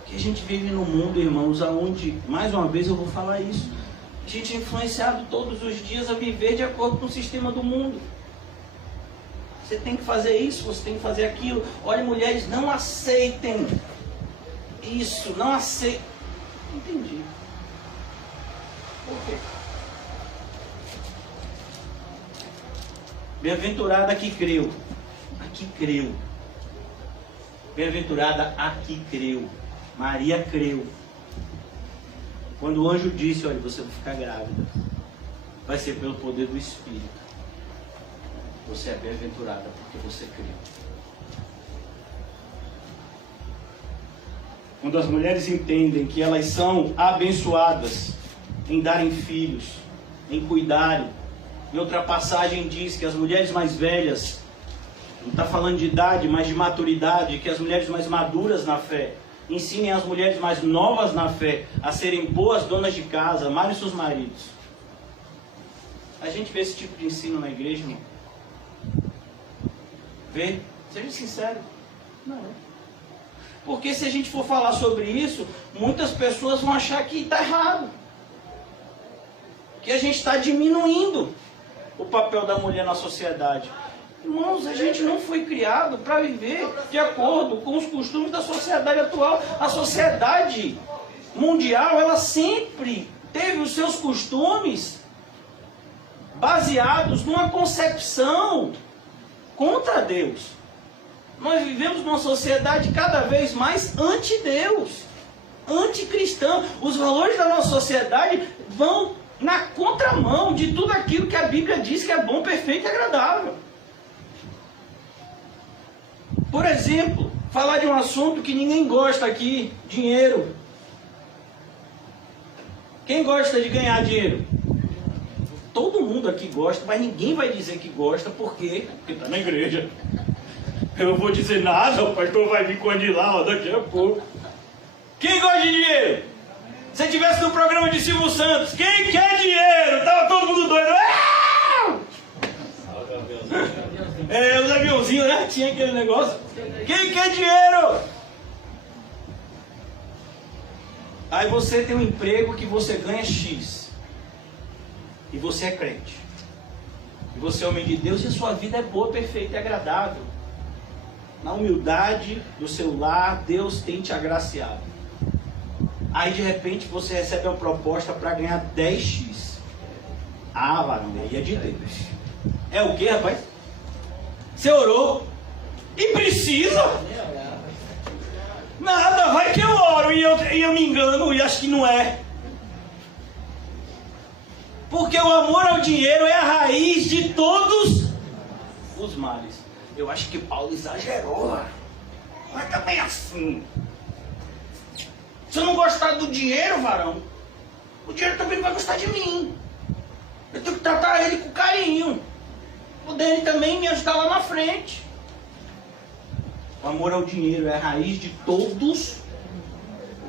Que a gente vive num mundo, irmãos, aonde, mais uma vez eu vou falar isso, a gente é influenciado todos os dias a viver de acordo com o sistema do mundo. Você tem que fazer isso, você tem que fazer aquilo. Olha, mulheres, não aceitem isso, não aceitem. Entendi. Por quê? Bem-aventurada que creu. Aqui creu. Bem-aventurada a que creu. Maria creu. Quando o anjo disse, olha, você vai ficar grávida, vai ser pelo poder do Espírito. Você é bem-aventurada porque você creu. Quando as mulheres entendem que elas são abençoadas em darem filhos, em cuidarem. Em outra passagem diz que as mulheres mais velhas, não está falando de idade, mas de maturidade, que as mulheres mais maduras na fé ensinem as mulheres mais novas na fé a serem boas donas de casa, amarem seus maridos. A gente vê esse tipo de ensino na igreja, irmão? Vê? Seja sincero. Não. Porque se a gente for falar sobre isso, muitas pessoas vão achar que está errado. Que a gente está diminuindo o papel da mulher na sociedade. Irmãos, a gente não foi criado para viver de acordo com os costumes da sociedade atual. A sociedade mundial, ela sempre teve os seus costumes baseados numa concepção contra Deus. Nós vivemos numa sociedade cada vez mais anti-Deus, anticristã. Os valores da nossa sociedade vão na contramão de tudo aquilo que a Bíblia diz que é bom, perfeito e agradável. Por exemplo, falar de um assunto que ninguém gosta aqui, dinheiro. Quem gosta de ganhar dinheiro? Todo mundo aqui gosta, mas ninguém vai dizer que gosta, por quê? Porque está na igreja. Eu não vou dizer nada, o pastor vai vir coadilar daqui a pouco. Quem gosta de dinheiro? Se tivesse no programa de Silvio Santos, quem quer dinheiro? Tava todo mundo doido. Os aviãozinhos, né? Tinha aquele negócio. Quem quer dinheiro? Aí você tem um emprego que você ganha X. E você é crente. E você é homem de Deus e a sua vida é boa, perfeita e agradável. Na humildade do seu lar, Deus tem te agraciado. Aí de repente você recebe uma proposta para ganhar 10x. Ah, varão, aí é de Deus. É o que, rapaz? Você orou? E precisa? Nada, vai que eu oro e eu me engano e acho que não é. Porque o amor ao dinheiro é a raiz de todos os males. Eu acho que Paulo exagerou lá. Não é também assim. Se eu não gostar do dinheiro, varão, o dinheiro também não vai gostar de mim. Eu tenho que tratar ele com carinho. Poder ele também me ajudar lá na frente. O amor ao dinheiro é a raiz de todos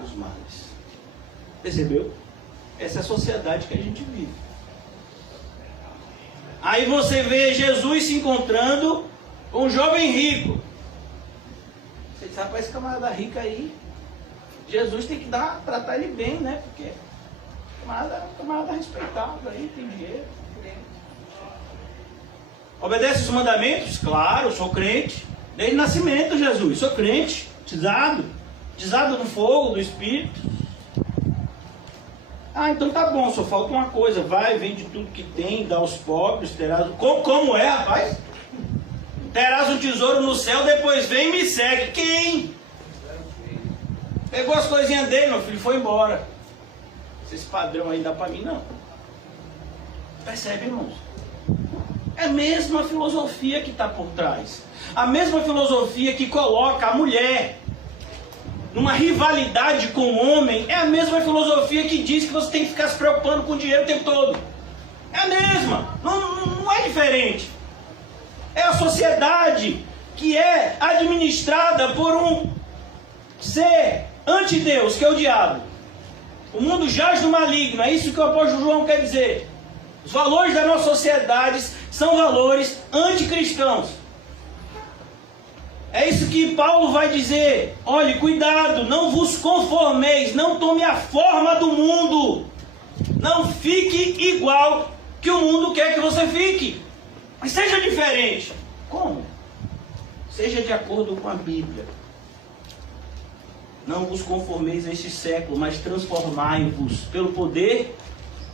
os males. Percebeu? Essa é a sociedade que a gente vive. Aí você vê Jesus se encontrando com um jovem rico. Você diz, rapaz, esse camarada rico aí, Jesus tem que tratar ele bem, né? Porque camarada respeitado aí, tem dinheiro. Obedece os mandamentos? Claro, sou crente. Desde o nascimento, Jesus, sou crente. Batizado no fogo do Espírito. Ah, então tá bom, só falta uma coisa. Vai, vende tudo que tem, dá aos pobres, terás... Como é, rapaz? Terás um tesouro no céu, depois vem e me segue. Quem? Pegou as coisinhas dele, meu filho, foi embora. Esse padrão aí dá pra mim, não. Percebe, irmãos? É a mesma filosofia que está por trás. A mesma filosofia que coloca a mulher numa rivalidade com o homem. É a mesma filosofia que diz que você tem que ficar se preocupando com o dinheiro o tempo todo. É a mesma. Não é diferente. É a sociedade que é administrada por um ser anti-Deus, que é o diabo. O mundo jaz no maligno. É isso que o apóstolo João quer dizer. Os valores da nossa sociedade são valores anticristãos. É isso que Paulo vai dizer. Olhe, cuidado, não vos conformeis, não tome a forma do mundo. Não fique igual que o mundo quer que você fique. Mas seja diferente. Como? Seja de acordo com a Bíblia. Não vos conformeis a este século, mas transformai-vos pelo poder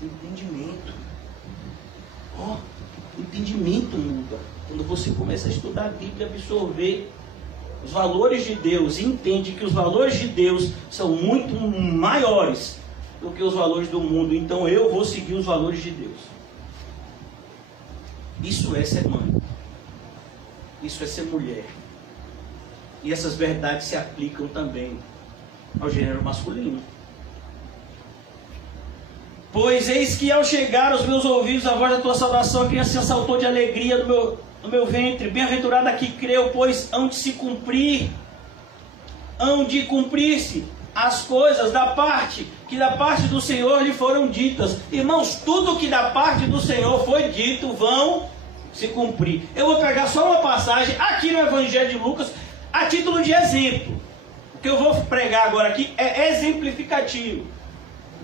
do entendimento. O entendimento muda. Quando você começa a estudar a Bíblia, absorver os valores de Deus, e entende que os valores de Deus são muito maiores do que os valores do mundo. Então eu vou seguir os valores de Deus. Isso é ser mãe. Isso é ser mulher. E essas verdades se aplicam também ao gênero masculino. Pois eis que ao chegar aos meus ouvidos a voz da tua salvação, a criança saltou de alegria no meu ventre. Bem-aventurada que creu, pois hão de cumprir-se as coisas que da parte do Senhor lhe foram ditas. Irmãos, tudo que da parte do Senhor foi dito vão se cumprir. Eu vou pegar só uma passagem aqui no Evangelho de Lucas, a título de exemplo. O que eu vou pregar agora aqui é exemplificativo.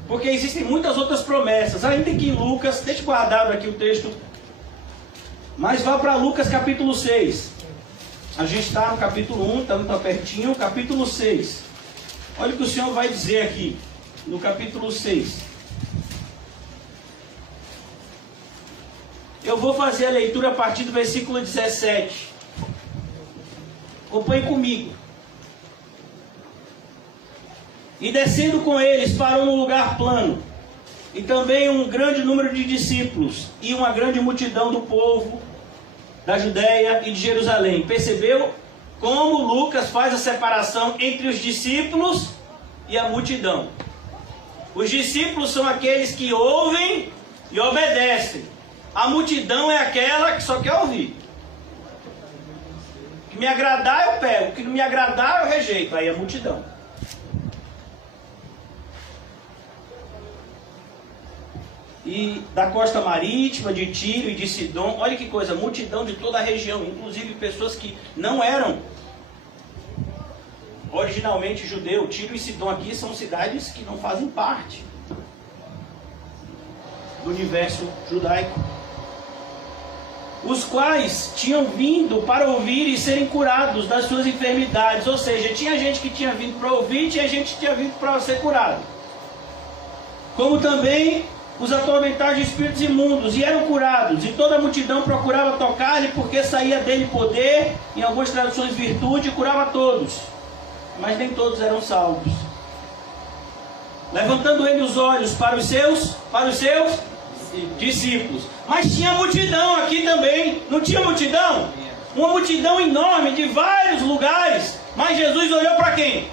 Porque existem muitas outras promessas, ainda que em Lucas, deixa guardado aqui o texto, mas vá para Lucas capítulo 6. A gente está no capítulo 1, está pertinho, capítulo 6. Olha o que o Senhor vai dizer aqui. no capítulo 6. Eu vou fazer a leitura a partir do versículo 17. Acompanhe comigo. E descendo com eles, parou num lugar plano. E também um grande número de discípulos e uma grande multidão do povo da Judéia e de Jerusalém. Percebeu como Lucas faz a separação entre os discípulos e a multidão? Os discípulos são aqueles que ouvem e obedecem. A multidão é aquela que só quer ouvir. O que me agradar eu pego, o que não me agradar eu rejeito. Aí é a multidão. E da costa marítima, de Tiro e de Sidom, olha que coisa, multidão de toda a região, inclusive pessoas que não eram originalmente judeus. Tiro e Sidom aqui são cidades que não fazem parte do universo judaico, os quais tinham vindo para ouvir e serem curados das suas enfermidades. Ou seja, tinha gente que tinha vindo para ouvir, tinha gente que tinha vindo para ser curado. Como também os atormentados de espíritos imundos, e eram curados, e toda a multidão procurava tocar-lhe, porque saía dele poder, em algumas traduções virtude, e curava todos, mas nem todos eram salvos. Levantando ele os olhos para os seus discípulos. Mas tinha multidão aqui também, não tinha multidão? Uma multidão enorme de vários lugares, mas Jesus olhou para quem?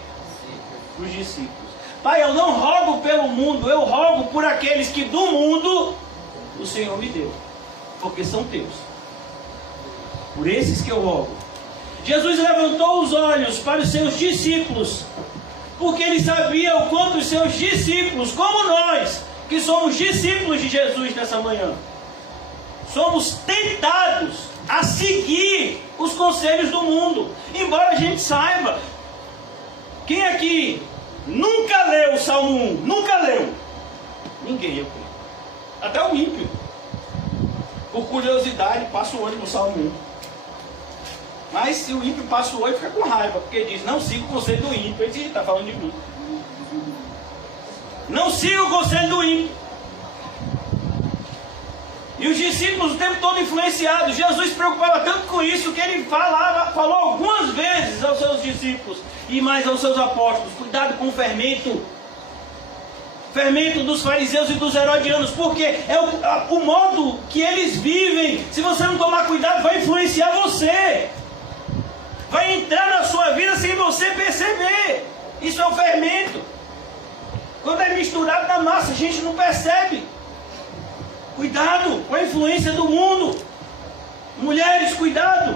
Para os discípulos. Pai, eu não rogo pelo mundo, eu rogo por aqueles que do mundo o Senhor me deu, porque são teus. Por esses que eu rogo. Jesus levantou os olhos para os seus discípulos, porque ele sabia o quanto os seus discípulos, como nós, que somos discípulos de Jesus nessa manhã, somos tentados a seguir os conselhos do mundo. Embora a gente saiba, quem aqui nunca leu o Salmo 1? Nunca leu? Ninguém, eu creio. Até o ímpio, por curiosidade, passa o olho no Salmo 1. Mas se o ímpio passa o olho, fica com raiva, porque diz, não siga o conselho do ímpio. Ele está falando de mim. Não siga o conselho do ímpio. E os discípulos o tempo todo influenciados. Jesus se preocupava tanto com isso que ele falou algumas vezes aos seus discípulos e mais aos seus apóstolos: cuidado com o fermento dos fariseus e dos herodianos, porque é o modo que eles vivem. Se você não tomar cuidado, vai influenciar você, vai entrar na sua vida sem você perceber. Isso é o fermento. Quando é misturado na massa, a gente não percebe. Cuidado com a influência do mundo. Mulheres, cuidado.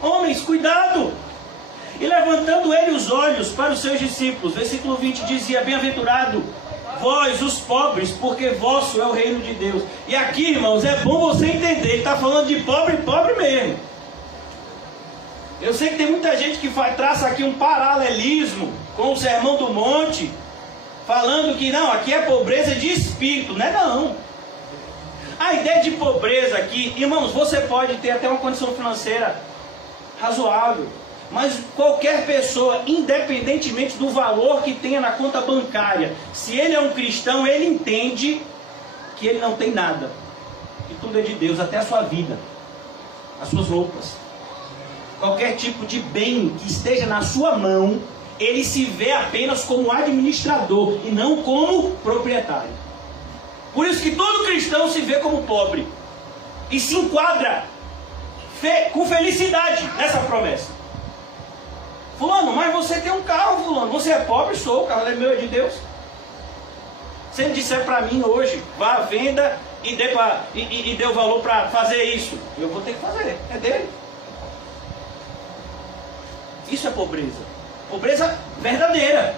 Homens, cuidado. E levantando ele os olhos para os seus discípulos, versículo 20 dizia: bem-aventurado vós, os pobres, porque vosso é o reino de Deus. E aqui, irmãos, é bom você entender, ele está falando de pobre, pobre mesmo. Eu sei que tem muita gente que traça aqui um paralelismo com o Sermão do Monte, falando que não, aqui é pobreza de espírito. Não é não. A ideia de pobreza aqui, irmãos, você pode ter até uma condição financeira razoável, mas qualquer pessoa, independentemente do valor que tenha na conta bancária, se ele é um cristão, ele entende que ele não tem nada, que tudo é de Deus, até a sua vida, as suas roupas, qualquer tipo de bem que esteja na sua mão, ele se vê apenas como administrador e não como proprietário. Por isso que todo cristão se vê como pobre e se enquadra com felicidade nessa promessa. Fulano, mas você tem um carro, fulano. Você é pobre? Sou, o carro é meu, é de Deus. Se ele disser para mim hoje, vá à venda e dê o valor para fazer isso, eu vou ter que fazer, é dele. Isso é pobreza. Pobreza verdadeira.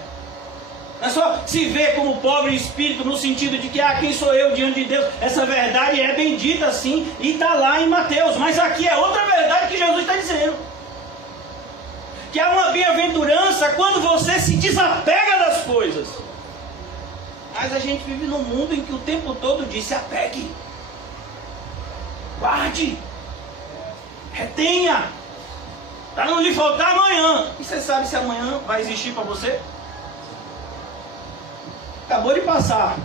Não é só se ver como pobre em espírito, no sentido de que, quem sou eu diante de Deus? Essa verdade é bendita sim, e está lá em Mateus. Mas aqui é outra verdade que Jesus está dizendo. Que há uma bem-aventurança quando você se desapega das coisas. Mas a gente vive num mundo em que o tempo todo diz: se apegue, guarde, retenha, para não lhe faltar amanhã. E você sabe se amanhã vai existir para você? Acabou de passar.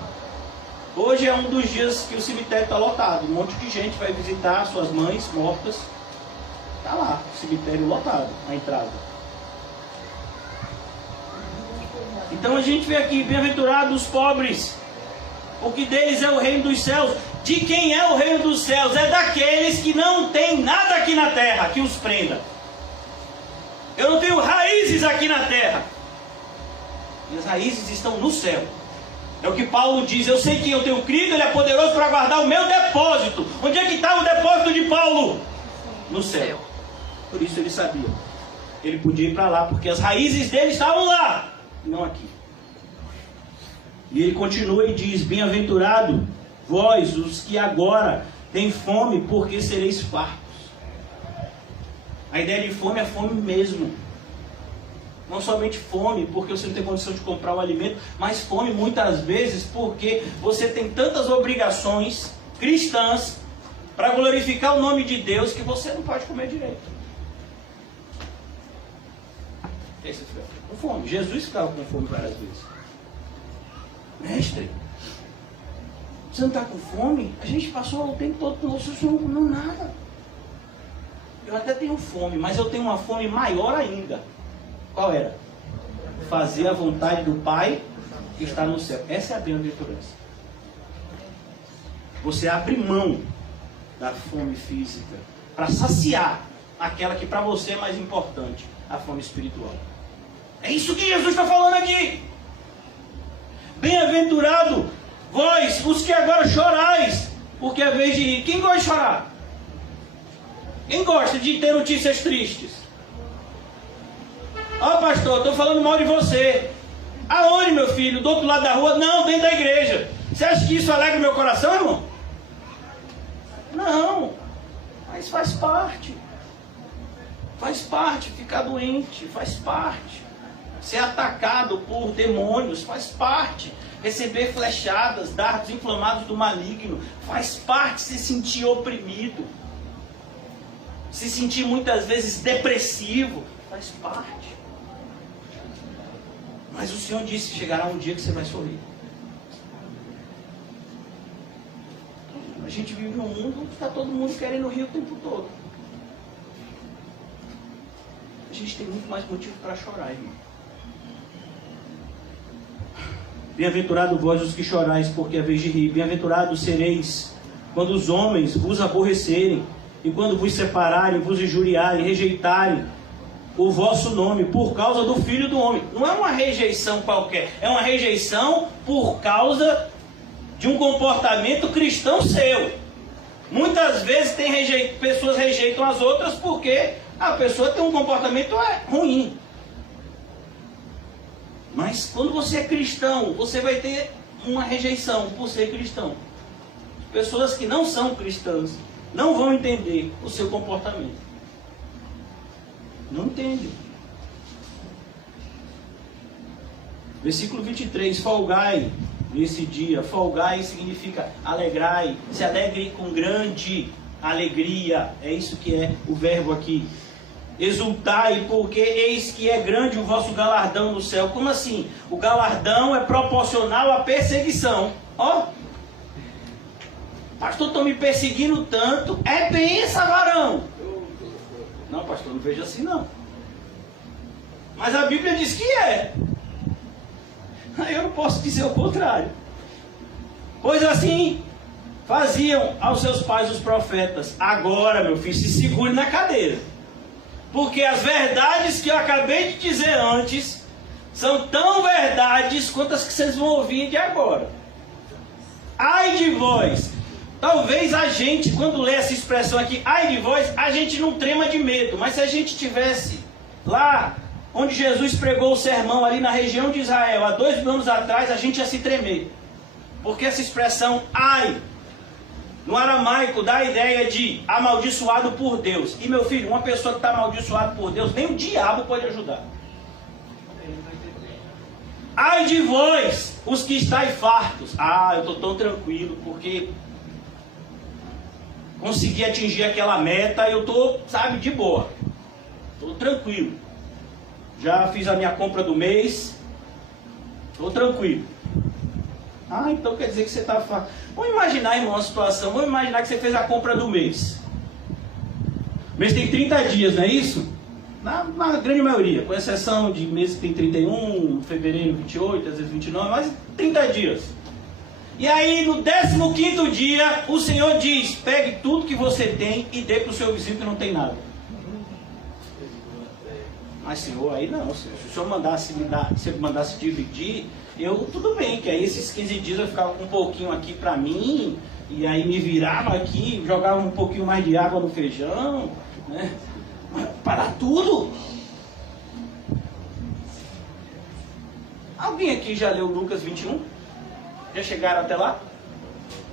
Hoje é um dos dias que o cemitério está lotado. Um monte de gente vai visitar suas mães mortas. Está lá, o cemitério lotado, a entrada. Então a gente vê aqui, bem-aventurados os pobres, porque deles é o reino dos céus. De quem é o reino dos céus? É daqueles que não tem nada aqui na terra que os prenda. Eu não tenho raízes aqui na terra. Minhas raízes estão no céu. É o que Paulo diz. Eu sei que eu tenho crido, ele é poderoso para guardar o meu depósito. Onde é que está o depósito de Paulo? No céu. Por isso ele sabia. Ele podia ir para lá, porque as raízes dele estavam lá, não aqui. E ele continua e diz: bem-aventurado vós, os que agora têm fome, porque sereis fartos. A ideia de fome é fome mesmo. Não somente fome porque você não tem condição de comprar o alimento, mas fome muitas vezes porque você tem tantas obrigações cristãs para glorificar o nome de Deus que você não pode comer direito. Aí você fica com fome. Jesus ficava com fome várias vezes. Mestre, você não está com fome? A gente passou o tempo todo com o senhor não comeu nada. Eu até tenho fome, mas eu tenho uma fome maior ainda. Qual era? Fazer a vontade do Pai que está no céu. Essa é a bem-aventurança. Você abre mão da fome física para saciar aquela que para você é mais importante, a fome espiritual. É isso que Jesus está falando aqui. Bem-aventurado vós, os que agora chorais, porque é vez de rir. Quem gosta de chorar? Quem gosta de ter notícias tristes? Ó, pastor, estou falando mal de você. Aonde, meu filho? Do outro lado da rua? Não, dentro da igreja. Você acha que isso alegra meu coração, irmão? Não. Mas faz parte. Faz parte ficar doente. Faz parte. Ser atacado por demônios. Faz parte. Receber flechadas, dardos inflamados do maligno. Faz parte se sentir oprimido. Se sentir muitas vezes depressivo. Faz parte. Mas o Senhor disse: chegará um dia que você vai sorrir. A gente vive num mundo que está todo mundo querendo rir o tempo todo. A gente tem muito mais motivo para chorar, irmão. Bem-aventurado vós os que chorais, porque é vez de rir. Bem-aventurados sereis quando os homens vos aborrecerem, e quando vos separarem, vos injuriarem, rejeitarem o vosso nome por causa do Filho do Homem. Não é uma rejeição qualquer, é uma rejeição por causa de um comportamento cristão seu. Muitas vezes pessoas rejeitam as outras porque a pessoa tem um comportamento ruim. Mas quando você é cristão, você vai ter uma rejeição por ser cristão. Pessoas que não são cristãs não vão entender o seu comportamento. Não entende. Versículo 23. Folgai nesse dia. Folgai significa alegrai. Se alegre com grande alegria. É isso que é o verbo aqui. Exultai, porque eis que é grande o vosso galardão no céu. Como assim? O galardão é proporcional à perseguição. Ó. Pastor, estão me perseguindo tanto. É benção, varão. Não, pastor, não vejo assim não. Mas a Bíblia diz que é. Eu não posso dizer o contrário. Pois assim faziam aos seus pais os profetas. Agora, meu filho, se segure na cadeira. Porque as verdades que eu acabei de dizer antes são tão verdades quanto as que vocês vão ouvir de agora. Ai de vós. Talvez a gente, quando lê essa expressão aqui, ai de vós, a gente não trema de medo. Mas se a gente tivesse lá onde Jesus pregou o sermão, ali na região de Israel, há 2.000 anos atrás, a gente ia se tremer. Porque essa expressão ai, no aramaico, dá a ideia de amaldiçoado por Deus. E meu filho, uma pessoa que está amaldiçoada por Deus, nem o diabo pode ajudar. Ai de vós, os que estáis fartos. Ah, eu estou tão tranquilo, porque consegui atingir aquela meta, eu estou, sabe, de boa. Estou tranquilo. Já fiz a minha compra do mês. Estou tranquilo. Ah, então quer dizer que você está... Vamos imaginar, irmão, uma situação. Vamos imaginar que você fez a compra do mês. O mês tem 30 dias, não é isso? Na grande maioria, com exceção de meses que tem 31, fevereiro 28, às vezes 29, mas 30 dias. E aí no 15º dia, o Senhor diz, pegue tudo que você tem e dê para o seu vizinho que não tem nada. Mas Senhor, aí não, Senhor. Se o Senhor mandasse me dar, se eu mandasse dividir, eu tudo bem, que aí esses 15 dias eu ficava com um pouquinho aqui para mim, e aí me virava aqui, jogava um pouquinho mais de água no feijão, né? Para tudo. Alguém aqui já leu Lucas 21? Já chegaram até lá?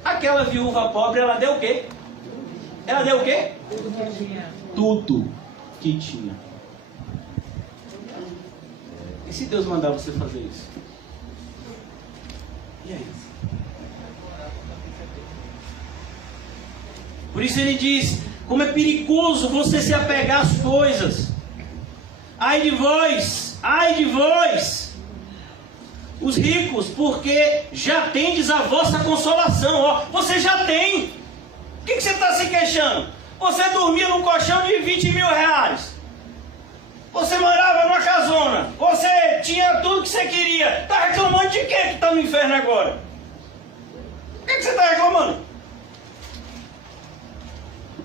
Aquela viúva pobre, ela deu o quê? Ela deu o quê? Tudo que tinha. E se Deus mandar você fazer isso? E aí? Por isso ele diz, como é perigoso você se apegar às coisas. Ai de vós, os ricos, porque já tendes a vossa consolação. Ó, você já tem. O que você está se queixando? Você dormia num colchão de 20 mil reais. Você morava numa casona. Você tinha tudo que você queria. Está reclamando de quê que está no inferno agora? Por que você está reclamando?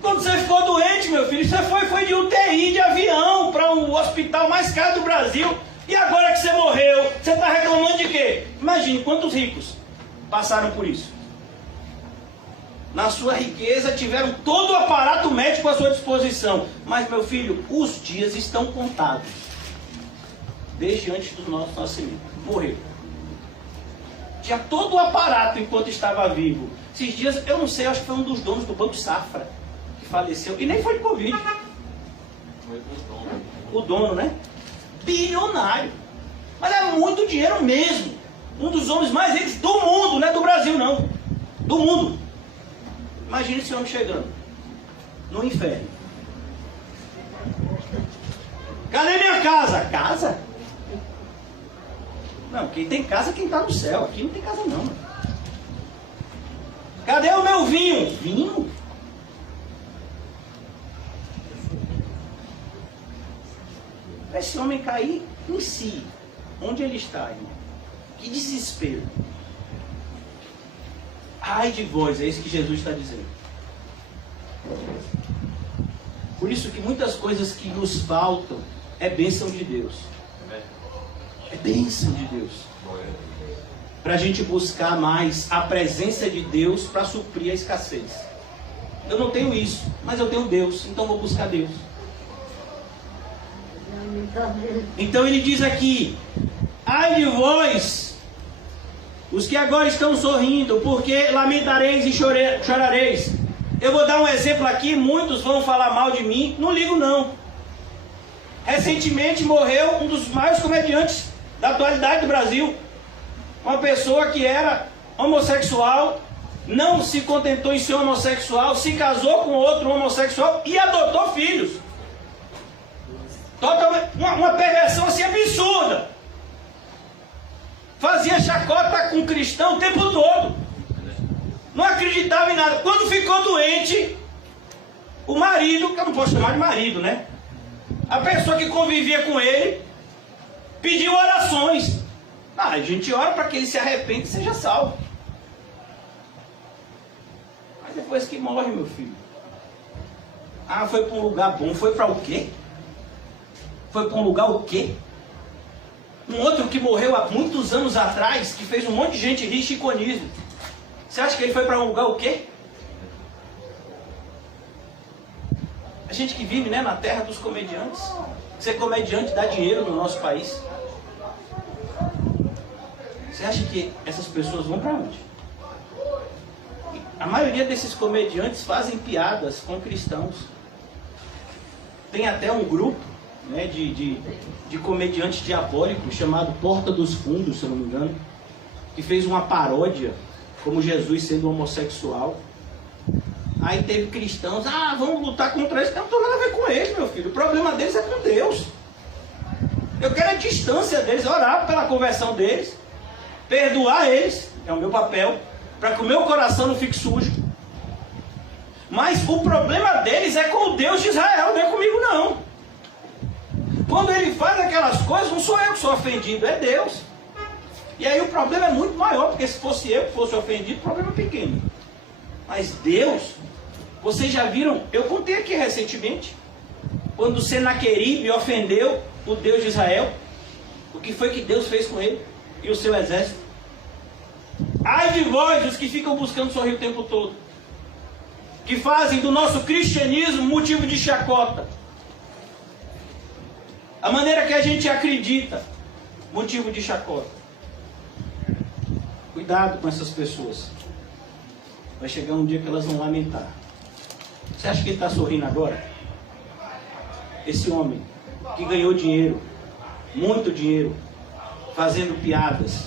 Quando você ficou doente, meu filho, você foi de UTI, de avião, para o hospital mais caro do Brasil. E agora que você morreu, você está reclamando de quê? Imagine quantos ricos passaram por isso. Na sua riqueza tiveram todo o aparato médico à sua disposição. Mas, meu filho, os dias estão contados. Desde antes do nosso nascimento. Morreu. Tinha todo o aparato enquanto estava vivo. Esses dias, eu não sei, acho que foi um dos donos do Banco Safra que faleceu. E nem foi de Covid. O dono, né? Bilionário. Mas é muito dinheiro mesmo. Um dos homens mais ricos do mundo, não é do Brasil não. Do mundo. Imagina esse homem chegando no inferno. Cadê minha casa? Casa? Não, quem tem casa é quem está no céu. Aqui não tem casa não. Cadê o meu vinho? Vinho? Esse homem cair em si. Onde ele está, irmão? Que desespero. Ai de vós, é isso que Jesus está dizendo. Por isso que muitas coisas que nos faltam é bênção de Deus. É bênção de Deus. Para a gente buscar mais a presença de Deus para suprir a escassez. Eu não tenho isso, mas eu tenho Deus, então vou buscar Deus. Então ele diz aqui, ai de vós, os que agora estão sorrindo, porque lamentareis e chorareis. Eu vou dar um exemplo aqui, muitos vão falar mal de mim, não ligo não. Recentemente morreu um dos maiores comediantes da atualidade do Brasil. Uma pessoa que era homossexual, não se contentou em ser homossexual, se casou com outro homossexual e adotou filhos. Totalmente, uma perversão assim absurda. Fazia chacota com cristão o tempo todo. Não acreditava em nada. Quando ficou doente, o marido, que eu não posso chamar de marido, né? A pessoa que convivia com ele, pediu orações. A gente ora para que ele se arrependa e seja salvo. Mas depois que morre, meu filho. Foi para um lugar bom. Foi para o quê? Foi para um lugar o quê? Um outro que morreu há muitos anos atrás, que fez um monte de gente rir, Chico Anísio. Você acha que ele foi para um lugar o quê? A gente que vive, né, na terra dos comediantes. Ser comediante dá dinheiro no nosso país. Você acha que essas pessoas vão para onde? A maioria desses comediantes fazem piadas com cristãos. Tem até um grupo, né, de comediantes diabólicos chamado Porta dos Fundos, se eu não me engano, que fez uma paródia como Jesus sendo homossexual. Aí teve cristãos, vamos lutar contra eles. Eu não tenho nada a ver com eles, meu filho. O problema deles é com Deus. Eu quero a distância deles, orar pela conversão deles. perdoar eles, é o meu papel, para que o meu coração não fique sujo. Mas o problema deles é com o Deus de Israel, não é comigo não. Quando ele faz aquelas coisas, não sou eu que sou ofendido, é Deus. E aí o problema é muito maior, porque se fosse eu que fosse ofendido, o problema é pequeno. Mas Deus, vocês já viram, eu contei aqui recentemente, quando Senaqueribe ofendeu o Deus de Israel, o que foi que Deus fez com ele e o seu exército? Ai de vós, os que ficam buscando sorrir o tempo todo, que fazem do nosso cristianismo motivo de chacota, a maneira que a gente acredita, motivo de chacota. Cuidado com essas pessoas. Vai chegar um dia que elas vão lamentar. Você acha que ele está sorrindo agora? Esse homem que ganhou dinheiro, muito dinheiro, fazendo piadas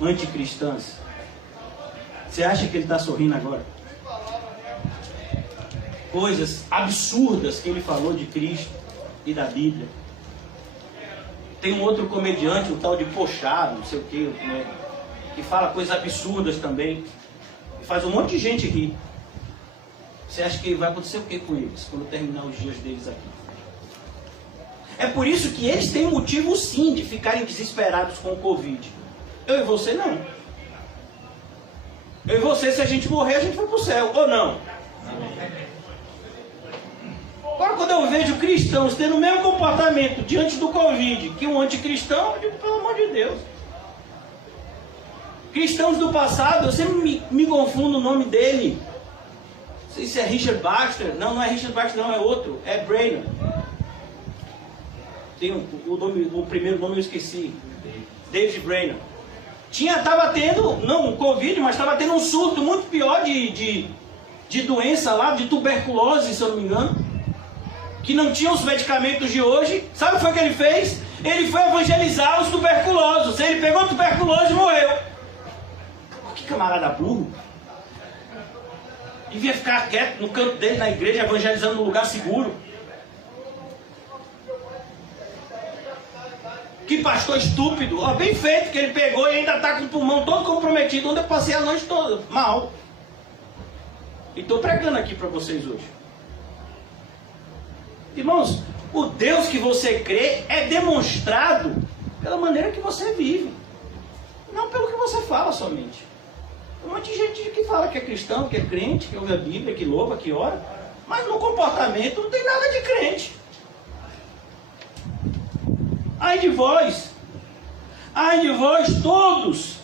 anticristãs. Você acha que ele está sorrindo agora? Coisas absurdas que ele falou de Cristo e da Bíblia. Tem um outro comediante, um tal de Pochado, não sei o que, né, que fala coisas absurdas também. E faz um monte de gente rir. Você acha que vai acontecer o que com eles quando terminar os dias deles aqui? É por isso que eles têm motivo sim de ficarem desesperados com o Covid. Eu e você não. Eu e você, se a gente morrer, a gente vai para o céu, ou não? Agora, quando eu vejo cristãos tendo o mesmo comportamento diante do Covid que um anticristão, eu digo, pelo amor de Deus. Cristãos do passado, eu sempre me confundo o nome dele. Não sei se é Richard Baxter. Não, não é Richard Baxter, não, é outro. É Brainer. Tem o primeiro nome eu esqueci. David Brainer. Estava tendo, não um Covid, mas estava tendo um surto muito pior de doença lá, de tuberculose, se eu não me engano. Que não tinha os medicamentos de hoje. Sabe o que foi que ele fez? Ele foi evangelizar os tuberculosos. Ele pegou a tuberculose e morreu. Que camarada burro. Devia ficar quieto no canto dele, na igreja, evangelizando num lugar seguro. Que pastor estúpido. Ó, bem feito que ele pegou e ainda está com o pulmão todo comprometido. Onde eu passei a noite toda. Mal. E estou pregando aqui para vocês hoje. Irmãos, o Deus que você crê é demonstrado pela maneira que você vive. Não pelo que você fala somente. Tem um monte de gente que fala que é cristão, que é crente, que ouve a Bíblia, que louva, que ora. Mas no comportamento não tem nada de crente. Ai de vós todos,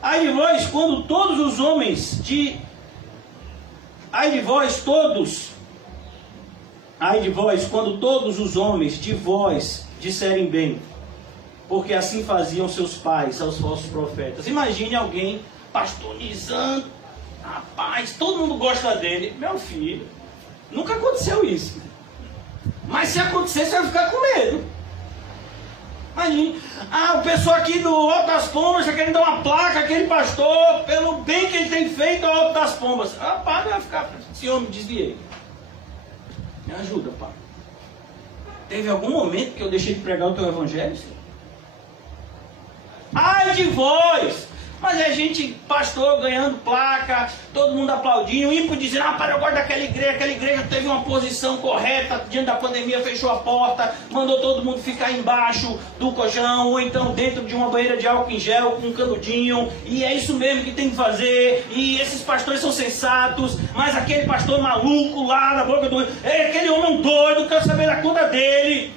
ai de vós quando todos os homens de, ai de vós quando todos os homens de vós disserem bem, porque assim faziam seus pais aos falsos profetas. Imagine alguém pastorizando, rapaz, todo mundo gosta dele, meu filho, nunca aconteceu isso, mas se acontecer você vai ficar com medo. Imagine, o pessoal aqui do Alto das Pombas está querendo dar uma placa àquele pastor pelo bem que ele tem feito ao Alto das Pombas. Rapaz, vai ficar, senhor, me desviei. Me ajuda, pai. Teve algum momento que eu deixei de pregar o teu evangelho, senhor? Ai de vós! Mas a gente, pastor, ganhando placa, todo mundo aplaudindo, ímpio dizendo, rapaz, eu gosto daquela igreja teve uma posição correta, diante da pandemia fechou a porta, mandou todo mundo ficar embaixo do colchão, ou então dentro de uma banheira de álcool em gel, com um canudinho, e é isso mesmo que tem que fazer, e esses pastores são sensatos, mas aquele pastor maluco lá na boca do... aquele homem doido, quero saber da conta dele.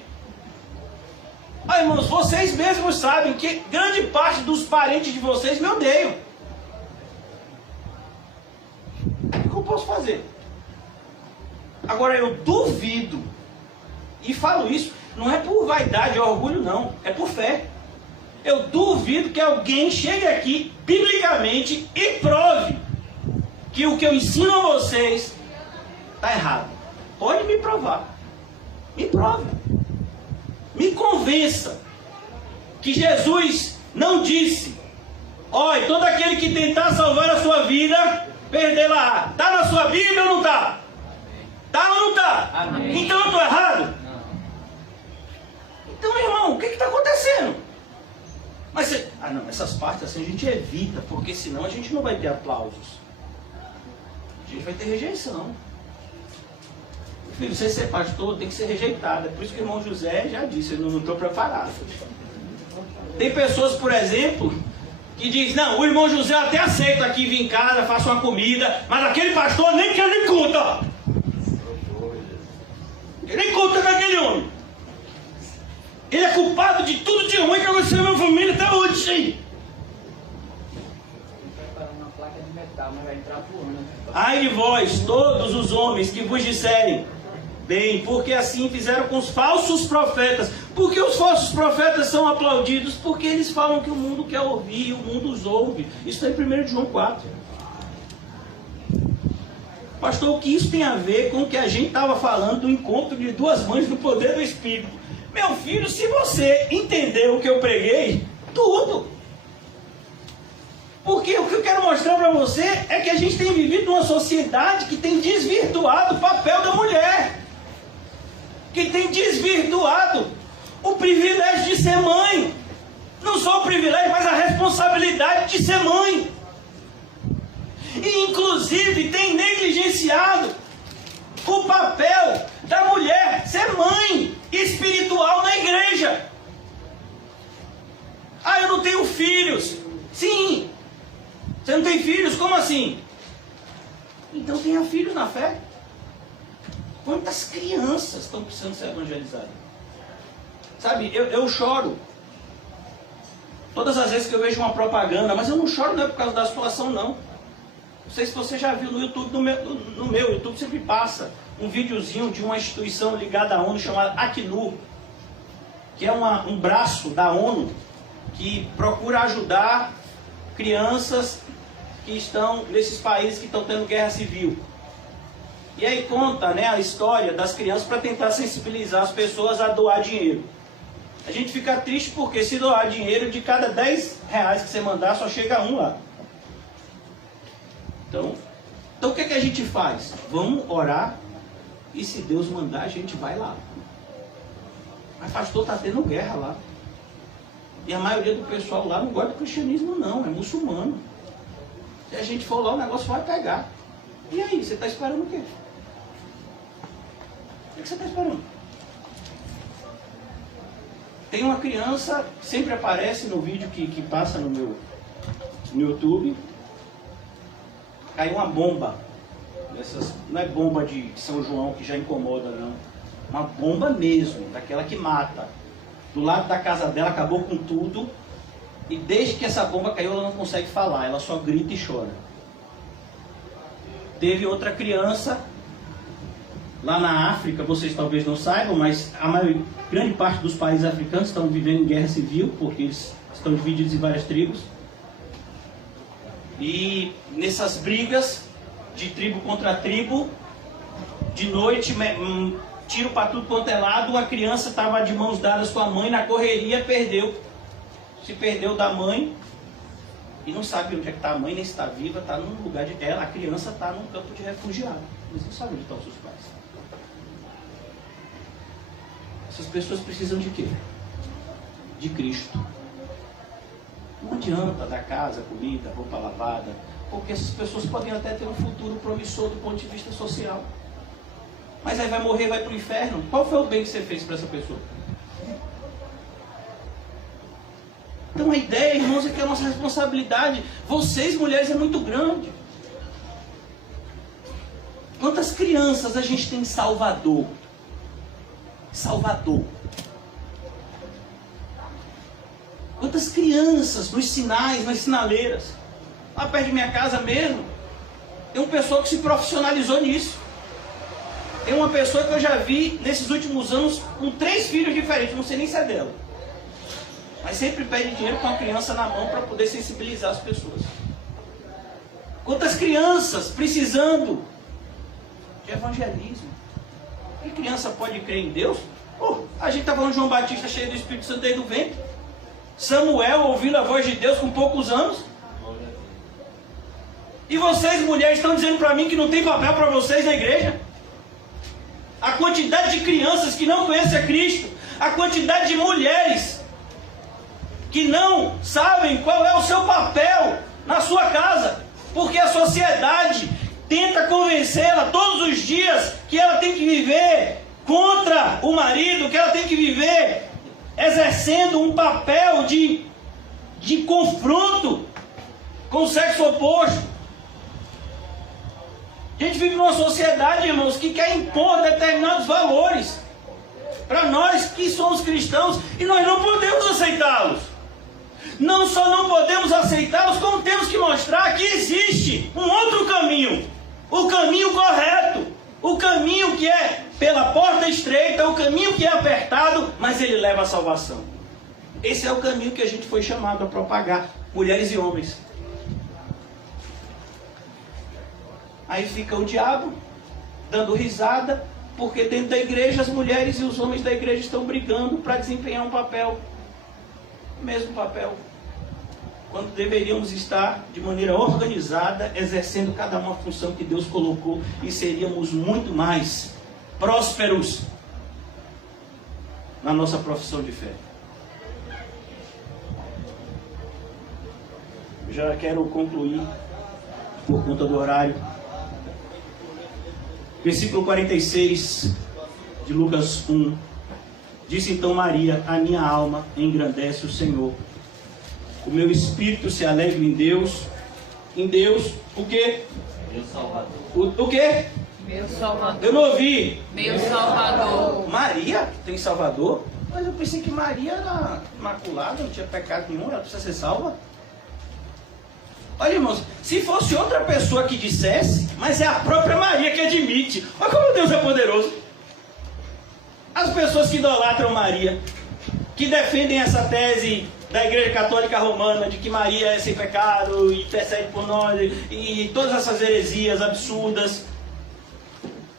Irmãos, vocês mesmos sabem que grande parte dos parentes de vocês me odeiam. O que eu posso fazer? Agora eu duvido, e falo isso, não é por vaidade ou orgulho não, é por fé. Eu duvido que alguém chegue aqui, biblicamente, e prove que o que eu ensino a vocês está errado. Pode me provar. Me prove. Me convença que Jesus não disse, olha, todo aquele que tentar salvar a sua vida, perdê-la. Está na sua Bíblia ou não está? Está ou não está? Amém. Então eu estou errado? Não. Então, irmão, o que está acontecendo? Mas Ah não, essas partes assim a gente evita, porque senão a gente não vai ter aplausos. A gente vai ter rejeição. Filho, você ser pastor tem que ser rejeitado. É por isso que o irmão José já disse, eu não estou preparado. Tem pessoas, por exemplo, que dizem, não, o irmão José até aceita aqui vir em casa, faça uma comida, mas aquele pastor nem que ele conta. Ele nem conta com aquele homem. Ele é culpado de tudo de ruim que aconteceu na minha família até hoje, sim. Uma placa de metal, mas vai entrar voando. Ai de vós, todos os homens que vos disserem bem, porque assim fizeram com os falsos profetas. Porque os falsos profetas são aplaudidos? Porque eles falam que o mundo quer ouvir e o mundo os ouve. Isso está em 1 João 4. Pastor, o que isso tem a ver com o que a gente estava falando do encontro de duas mães no poder do Espírito? Meu filho, se você entender o que eu preguei, tudo. Porque o que eu quero mostrar para você é que a gente tem vivido numa sociedade que tem desvirtuado o papel da mulher. Que tem desvirtuado o privilégio de ser mãe. Não só o privilégio, mas a responsabilidade de ser mãe. E inclusive tem negligenciado o papel da mulher ser mãe espiritual na igreja. Ah, eu não tenho filhos. Sim. Você não tem filhos? Como assim? Então tenha filhos na fé. Quantas crianças estão precisando ser evangelizadas? Sabe, eu choro todas as vezes que eu vejo uma propaganda, mas eu não choro não é por causa da situação não. Não sei se você já viu no YouTube, no meu YouTube sempre passa um videozinho de uma instituição ligada à ONU chamada Acnur, que é um braço da ONU que procura ajudar crianças que estão nesses países que estão tendo guerra civil. E aí conta, né, a história das crianças para tentar sensibilizar as pessoas a doar dinheiro. A gente fica triste porque se doar dinheiro, de cada 10 reais que você mandar, só chega um lá. Então o que é que a gente faz? Vamos orar e se Deus mandar, a gente vai lá. Mas pastor, está tendo guerra lá. E a maioria do pessoal lá não gosta do cristianismo não, é muçulmano. Se a gente for lá, o negócio vai pegar. E aí, você está esperando o quê? O que você está esperando? Tem uma criança, sempre aparece no vídeo que passa no YouTube. Caiu uma bomba. Não é bomba de São João que já incomoda, não. Uma bomba mesmo, daquela que mata. Do lado da casa dela, acabou com tudo. E desde que essa bomba caiu, ela não consegue falar. Ela só grita e chora. Teve outra criança lá na África, vocês talvez não saibam, mas grande parte dos países africanos estão vivendo em guerra civil, porque eles estão divididos em várias tribos. E nessas brigas de tribo contra tribo, de noite, tiro para tudo quanto é lado, uma criança estava de mãos dadas com a mãe, na correria perdeu. Se perdeu da mãe e não sabe onde é que está a mãe, nem se está viva, está num lugar de... a criança está num campo de refugiado. Eles não sabem onde estão os seus pais. Essas pessoas precisam de quê? De Cristo. Não adianta dar casa, comida, roupa lavada, porque essas pessoas podem até ter um futuro promissor do ponto de vista social. Mas aí vai morrer, vai para o inferno. Qual foi o bem que você fez para essa pessoa? Então a ideia, irmãos, é que a nossa responsabilidade, vocês mulheres, é muito grande. Quantas crianças a gente tem em Salvador? Salvador. Quantas crianças nos sinais, nas sinaleiras? Lá perto de minha casa mesmo, tem um pessoal que se profissionalizou nisso. Tem uma pessoa que eu já vi nesses últimos anos com 3 filhos diferentes, não sei nem se é dela. Mas sempre pede dinheiro com a criança na mão para poder sensibilizar as pessoas. Quantas crianças precisando de evangelismo? Que criança pode crer em Deus? A gente está falando de João Batista cheio do Espírito Santo desde o ventre. Samuel ouvindo a voz de Deus com poucos anos. E vocês, mulheres, estão dizendo para mim que não tem papel para vocês na igreja? A quantidade de crianças que não conhecem a Cristo, a quantidade de mulheres que não sabem qual é o seu papel na sua casa, porque a sociedade tenta convencê-la todos os dias que ela tem que viver contra o marido, que ela tem que viver exercendo um papel de confronto com o sexo oposto. A gente vive numa sociedade, irmãos, que quer impor determinados valores para nós que somos cristãos, e nós não podemos aceitá-los. Não só não podemos aceitá-los, como temos que mostrar que existe um outro caminho, o caminho correto, o caminho que é pela porta estreita, o caminho que é apertado, mas ele leva à salvação. Esse é o caminho que a gente foi chamado a propagar, mulheres e homens. Aí fica o diabo dando risada, porque dentro da igreja as mulheres e os homens da igreja estão brigando para desempenhar um papel, o mesmo papel, quando deveríamos estar de maneira organizada, exercendo cada uma a função que Deus colocou, e seríamos muito mais prósperos na nossa profissão de fé. Já quero concluir por conta do horário. Versículo 46 de Lucas 1. Disse então Maria: a minha alma engrandece o Senhor. O meu espírito se alegra em Deus. Em Deus, o quê? Meu Salvador. O quê? Meu Salvador. Eu não ouvi. Meu Salvador. Maria tem Salvador? Mas eu pensei que Maria era imaculada, não tinha pecado nenhum, ela precisa ser salva. Olha, irmãos, se fosse outra pessoa que dissesse, mas é a própria Maria que admite. Olha como Deus é poderoso. As pessoas que idolatram Maria, que defendem essa tese da Igreja Católica Romana, de que Maria é sem pecado e intercede por nós, e todas essas heresias absurdas,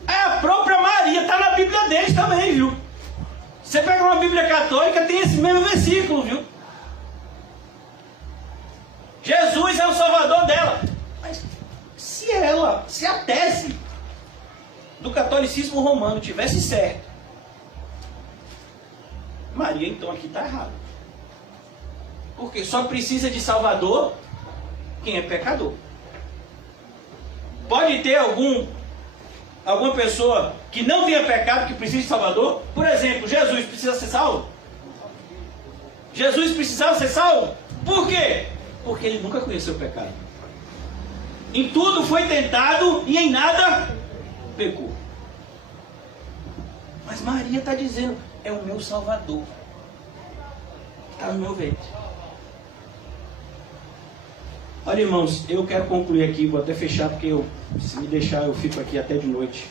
é a própria Maria, está na Bíblia deles também, viu? Você pega uma Bíblia católica, tem esse mesmo versículo, viu? Jesus é o Salvador dela. Mas se a tese do catolicismo romano tivesse certo, Maria então aqui está errada. Porque só precisa de Salvador quem é pecador. Pode ter alguma pessoa que não tenha pecado que precisa de Salvador? Por exemplo, Jesus precisa ser salvo? Jesus precisava ser salvo? Por quê? Porque ele nunca conheceu o pecado. Em tudo foi tentado e em nada pecou. Mas Maria está dizendo: é o meu Salvador. Está no meu ventre. Olha, irmãos, eu quero concluir aqui, vou até fechar, porque se me deixar eu fico aqui até de noite.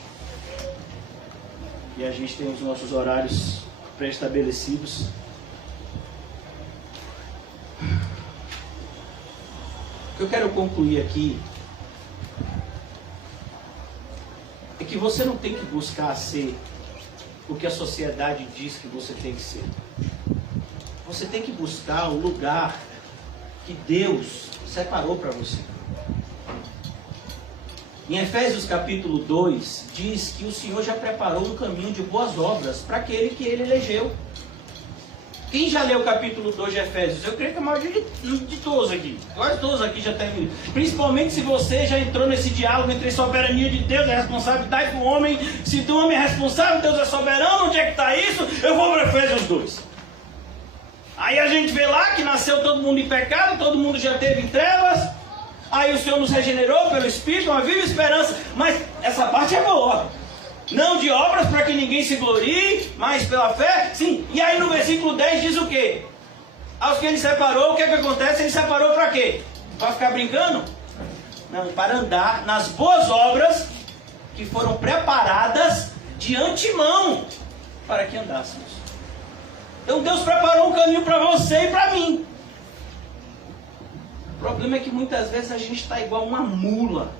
E a gente tem os nossos horários pré-estabelecidos. O que eu quero concluir aqui é que você não tem que buscar ser o que a sociedade diz que você tem que ser. Você tem que buscar o lugar que Deus separou para você. Em Efésios capítulo 2, diz que o Senhor já preparou um caminho de boas obras para aquele que Ele elegeu. Quem já leu o capítulo 2 de Efésios? Eu creio que a maioria de todos aqui, quase todos aqui já tem lido. Principalmente se você já entrou nesse diálogo entre a soberania de Deus e a responsabilidade do homem. Se o homem é responsável, Deus é soberano, onde é que está isso? Eu vou para Efésios 2. Aí a gente vê lá que nasceu todo mundo em pecado, todo mundo já teve em trevas. Aí o Senhor nos regenerou pelo Espírito, uma viva esperança. Mas essa parte é boa. Não de obras para que ninguém se glorie, mas pela fé, sim. E aí no versículo 10 diz o quê? Aos que Ele separou, o que é que acontece? Ele separou para quê? Para ficar brincando? Não, para andar nas boas obras que foram preparadas de antemão para que andássemos. Então Deus preparou um caminho para você e para mim. O problema é que muitas vezes a gente está igual uma mula.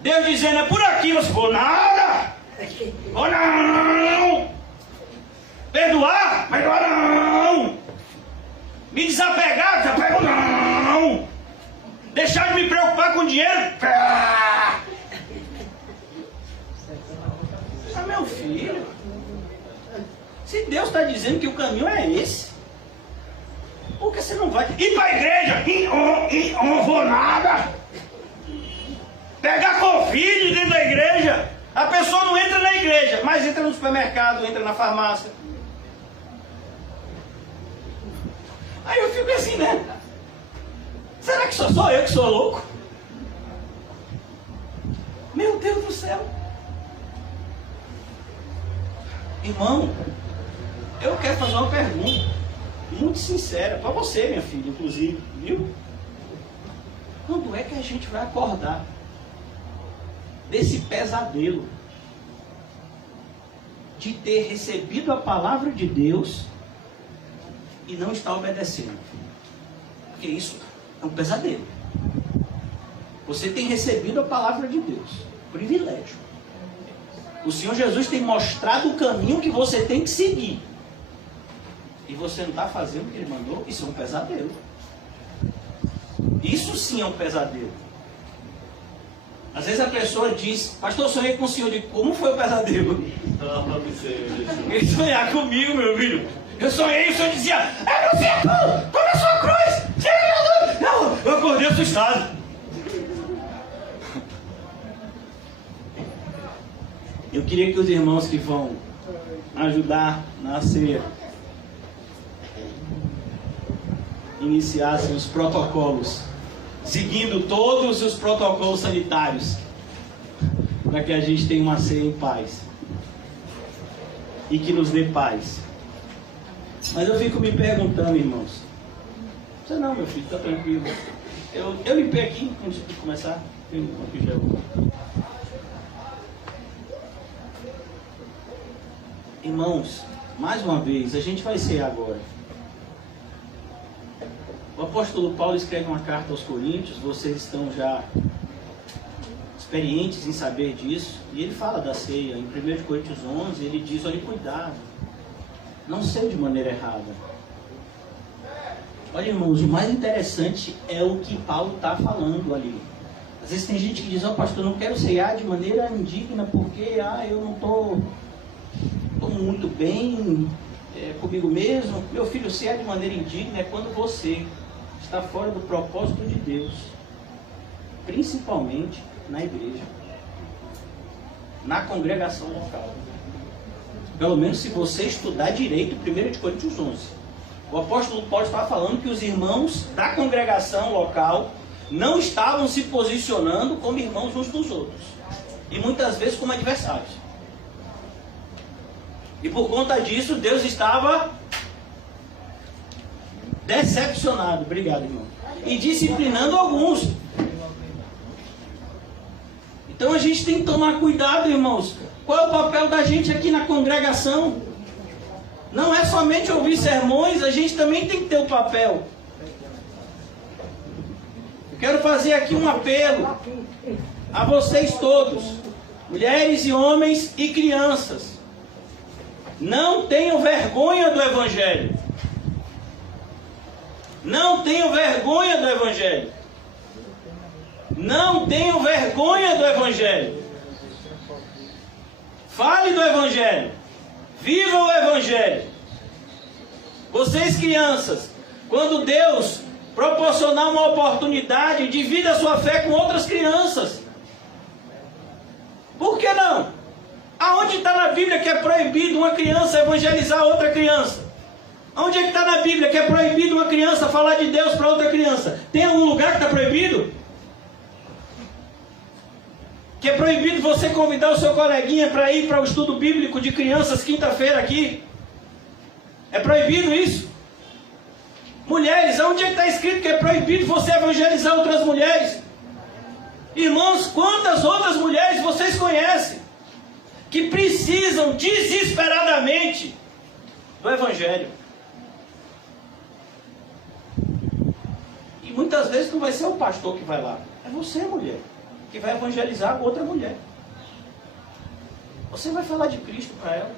Deus dizendo: é por aqui, você vou nada. Vou não. Perdoar? Perdoar não. Me desapegar? Desapego não. Deixar de me preocupar com dinheiro? Ah, meu filho, Deus está dizendo que o caminho é esse. Porque você não vai ir para a igreja, não vou nada. Pegar Covid dentro da igreja. A pessoa não entra na igreja, mas entra no supermercado, entra na farmácia. Aí eu fico assim, né? Será que só sou eu que sou louco? Meu Deus do céu. Irmão, eu quero fazer uma pergunta muito sincera para você, minha filha, inclusive, viu? Quando é que a gente vai acordar desse pesadelo de ter recebido a palavra de Deus e não estar obedecendo? Porque isso é um pesadelo. Você tem recebido a palavra de Deus, privilégio. O Senhor Jesus tem mostrado o caminho que você tem que seguir. E você não está fazendo o que Ele mandou? Isso é um pesadelo. Isso sim é um pesadelo. Às vezes a pessoa diz, pastor, eu sonhei com o Senhor. Eu digo, como foi o pesadelo? Ele sonhar comigo, meu filho. Eu sonhei e o Senhor dizia, toma a sua cruz. Não, eu acordei assustado. Eu queria que os irmãos que vão ajudar na ceia iniciassem os protocolos, seguindo todos os protocolos sanitários, para que a gente tenha uma ceia em paz e que nos dê paz. Mas eu fico me perguntando, irmãos, você não, meu filho, está tranquilo. Eu limpei aqui antes de começar. Tem um aqui já. Irmãos, mais uma vez, a gente vai cear agora. O apóstolo Paulo escreve uma carta aos Coríntios, vocês estão já experientes em saber disso, e ele fala da ceia. Em 1 Coríntios 11, ele diz, olha, cuidado, não ceie de maneira errada. Olha, irmãos, o mais interessante é o que Paulo está falando ali. Às vezes tem gente que diz, pastor, eu não quero ceiar de maneira indigna, porque eu não estou muito bem comigo mesmo. Meu filho, cear de maneira indigna é quando você está fora do propósito de Deus, principalmente na igreja, na congregação local. Pelo menos se você estudar direito 1 Coríntios 11. O apóstolo Paulo estava falando que os irmãos da congregação local não estavam se posicionando como irmãos uns dos outros, e muitas vezes como adversários. E por conta disso, Deus estava decepcionado, obrigado, irmão, e disciplinando alguns. Então a gente tem que tomar cuidado, irmãos. Qual é o papel da gente aqui na congregação? Não é somente ouvir sermões, a gente também tem que ter o papel. Eu quero fazer aqui um apelo a vocês todos, mulheres e homens e crianças. Não tenham vergonha do Evangelho. Não tenham vergonha do Evangelho. Não tenham vergonha do Evangelho. Fale do Evangelho. Viva o Evangelho. Vocês crianças, quando Deus proporcionar uma oportunidade, divida a sua fé com outras crianças. Por que não? Aonde está na Bíblia que é proibido uma criança evangelizar outra criança? Onde é que está na Bíblia que é proibido uma criança falar de Deus para outra criança? Tem algum lugar que está proibido? Que é proibido você convidar o seu coleguinha para ir para o estudo bíblico de crianças quinta-feira aqui? É proibido isso? Mulheres, onde é que está escrito que é proibido você evangelizar outras mulheres? Irmãos, quantas outras mulheres vocês conhecem que precisam desesperadamente do Evangelho? E muitas vezes não vai ser o pastor que vai lá, é você, mulher, que vai evangelizar outra mulher. Você vai falar de Cristo para ela,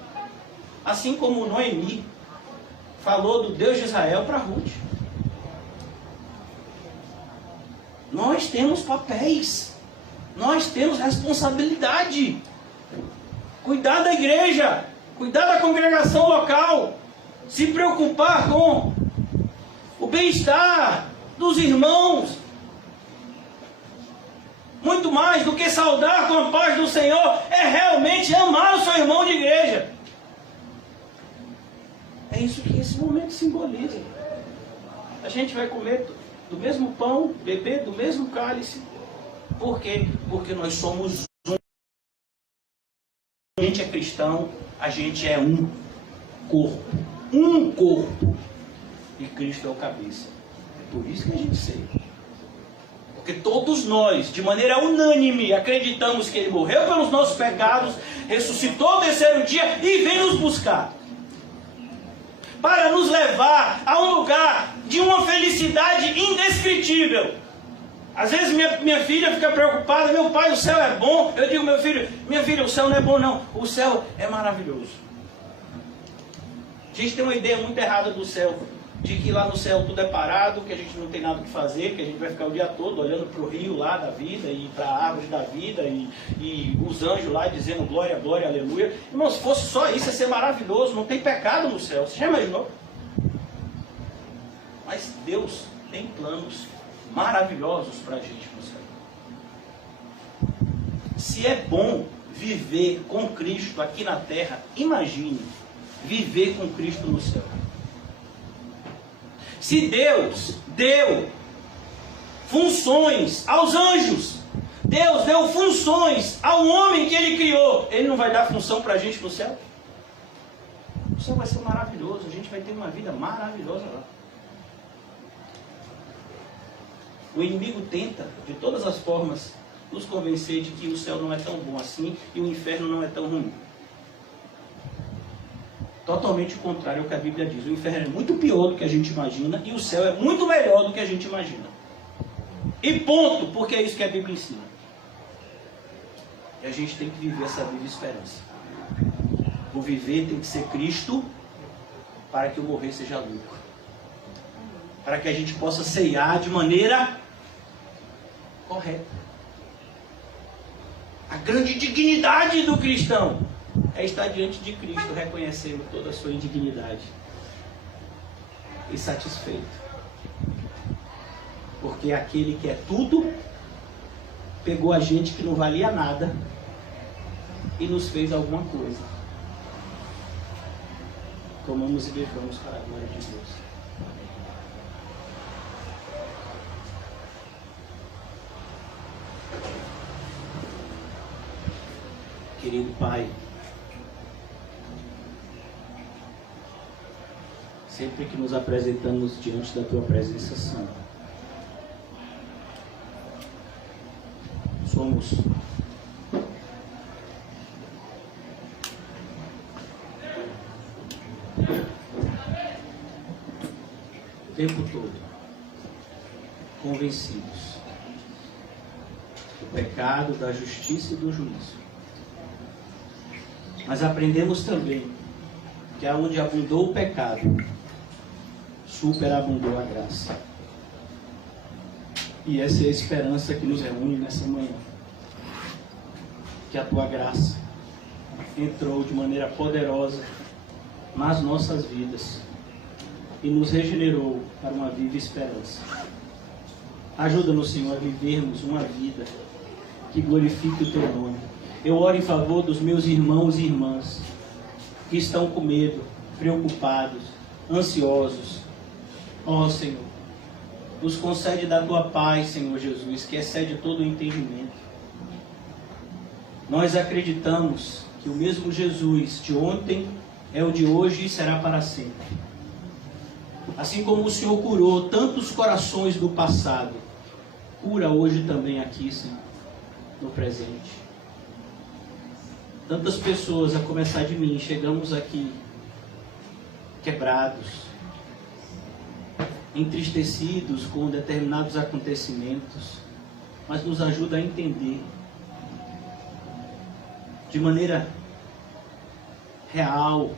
assim como Noemi falou do Deus de Israel para Ruth. Nós temos papéis, nós temos responsabilidade. Cuidar da igreja, cuidar da congregação local, se preocupar com o bem-estar dos irmãos, muito mais do que saudar com a paz do Senhor, é realmente amar o seu irmão de igreja. É isso que esse momento simboliza. A gente vai comer do mesmo pão, beber do mesmo cálice. Por quê? Porque nós somos um. A gente é cristão, a gente é um corpo. Um corpo. E Cristo é o cabeça. É por isso que a gente serve. Porque todos nós, de maneira unânime, acreditamos que Ele morreu pelos nossos pecados, ressuscitou ao terceiro dia e vem nos buscar. Para nos levar a um lugar de uma felicidade indescritível. Às vezes minha filha fica preocupada, meu pai, o céu é bom. Eu digo, minha filha, o céu não é bom não, o céu é maravilhoso. A gente tem uma ideia muito errada do céu, de que lá no céu tudo é parado, que a gente não tem nada o que fazer, que a gente vai ficar o dia todo olhando para o rio lá da vida, e para a árvore da vida, e os anjos lá dizendo glória, glória, aleluia. Irmão, se fosse só isso, ia ser maravilhoso, não tem pecado no céu, você já imaginou? Mas Deus tem planos maravilhosos para a gente no céu. Se é bom viver com Cristo aqui na terra, imagine viver com Cristo no céu. Se Deus deu funções aos anjos, Deus deu funções ao homem que Ele criou, Ele não vai dar função para a gente no céu? O céu vai ser maravilhoso, a gente vai ter uma vida maravilhosa lá. O inimigo tenta, de todas as formas, nos convencer de que o céu não é tão bom assim e o inferno não é tão ruim. Totalmente o contrário é o que a Bíblia diz. O inferno é muito pior do que a gente imagina e o céu é muito melhor do que a gente imagina. E ponto, porque é isso que a Bíblia ensina. E a gente tem que viver essa viva esperança. O viver tem que ser Cristo para que o morrer seja lucro. Para que a gente possa ceiar de maneira correta. A grande dignidade do cristão é estar diante de Cristo, reconhecendo toda a sua indignidade e satisfeito. Porque aquele que é tudo, pegou a gente que não valia nada e nos fez alguma coisa. Comamos e bebamos para a glória de Deus. Querido Pai, sempre que nos apresentamos diante da Tua presença santa, somos o tempo todo convencidos do pecado, da justiça e do juízo. Mas aprendemos também que aonde abundou o pecado, superabundou a graça. E essa é a esperança que nos reúne nessa manhã. Que a Tua graça entrou de maneira poderosa nas nossas vidas e nos regenerou para uma viva esperança. Ajuda-nos, Senhor, a vivermos uma vida que glorifique o Teu nome. Eu oro em favor dos meus irmãos e irmãs que estão com medo, preocupados, ansiosos. Ó Senhor, nos concede da Tua paz, Senhor Jesus, que excede todo o entendimento. Nós acreditamos que o mesmo Jesus de ontem é o de hoje e será para sempre. Assim como o Senhor curou tantos corações do passado, cura hoje também aqui, Senhor, no presente. Tantas pessoas, a começar de mim, chegamos aqui quebrados, entristecidos com determinados acontecimentos, mas nos ajuda a entender de maneira real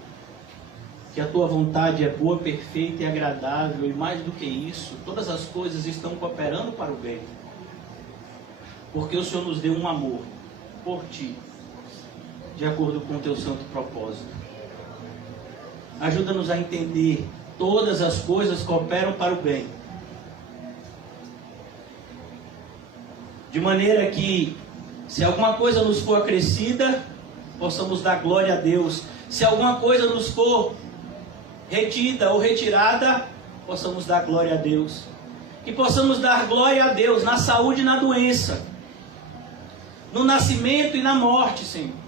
que a Tua vontade é boa, perfeita e agradável, e mais do que isso, todas as coisas estão cooperando para o bem, porque o Senhor nos deu um amor por Ti, de acordo com o Teu santo propósito. Ajuda-nos a entender. Todas as coisas cooperam para o bem. De maneira que, se alguma coisa nos for acrescida, possamos dar glória a Deus. Se alguma coisa nos for retida ou retirada, possamos dar glória a Deus. Que possamos dar glória a Deus na saúde e na doença, no nascimento e na morte, Senhor.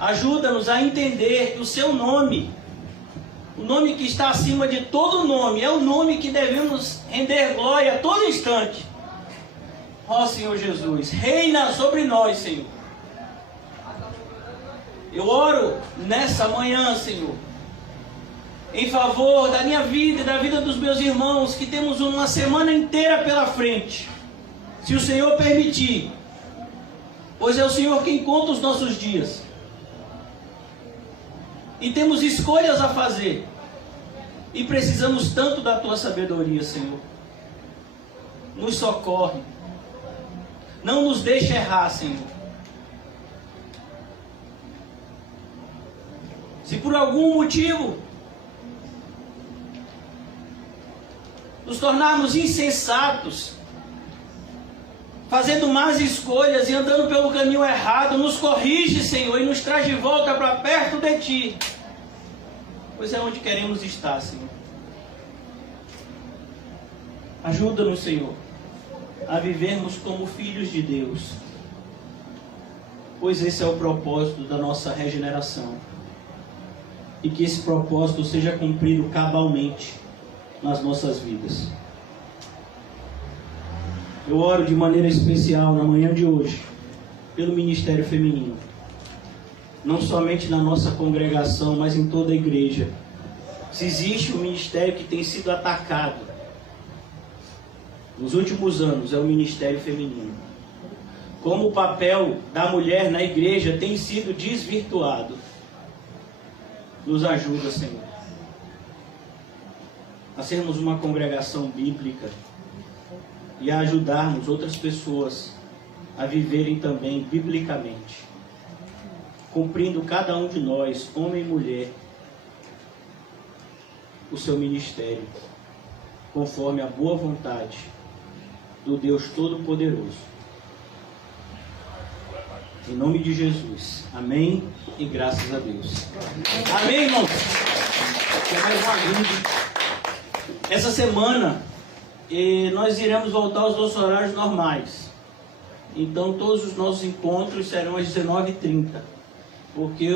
Ajuda-nos a entender que o Seu nome, o nome que está acima de todo nome, é o nome que devemos render glória a todo instante. Ó Senhor Jesus, reina sobre nós, Senhor. Eu oro nessa manhã, Senhor, em favor da minha vida e da vida dos meus irmãos, que temos uma semana inteira pela frente, se o Senhor permitir, pois é o Senhor quem conta os nossos dias. E temos escolhas a fazer, e precisamos tanto da Tua sabedoria, Senhor. Nos socorre. Não nos deixe errar, Senhor. Se por algum motivo nos tornarmos insensatos, fazendo más escolhas e andando pelo caminho errado, nos corrige, Senhor, e nos traz de volta para perto de Ti, pois é onde queremos estar, Senhor. Ajuda-nos, Senhor, a vivermos como filhos de Deus, pois esse é o propósito da nossa regeneração, e que esse propósito seja cumprido cabalmente nas nossas vidas. Eu oro de maneira especial na manhã de hoje pelo ministério feminino, não somente na nossa congregação, mas em toda a igreja. Se existe um ministério que tem sido atacado nos últimos anos, é o ministério feminino. Como o papel da mulher na igreja tem sido desvirtuado, nos ajuda, Senhor, a sermos uma congregação bíblica e a ajudarmos outras pessoas a viverem também biblicamente, cumprindo cada um de nós, homem e mulher, o seu ministério, conforme a boa vontade do Deus Todo-Poderoso. Em nome de Jesus. Amém e graças a Deus. Amém, irmãos? É mais um aviso. Essa semana nós iremos voltar aos nossos horários normais. Então todos os nossos encontros serão às 19h30. Porque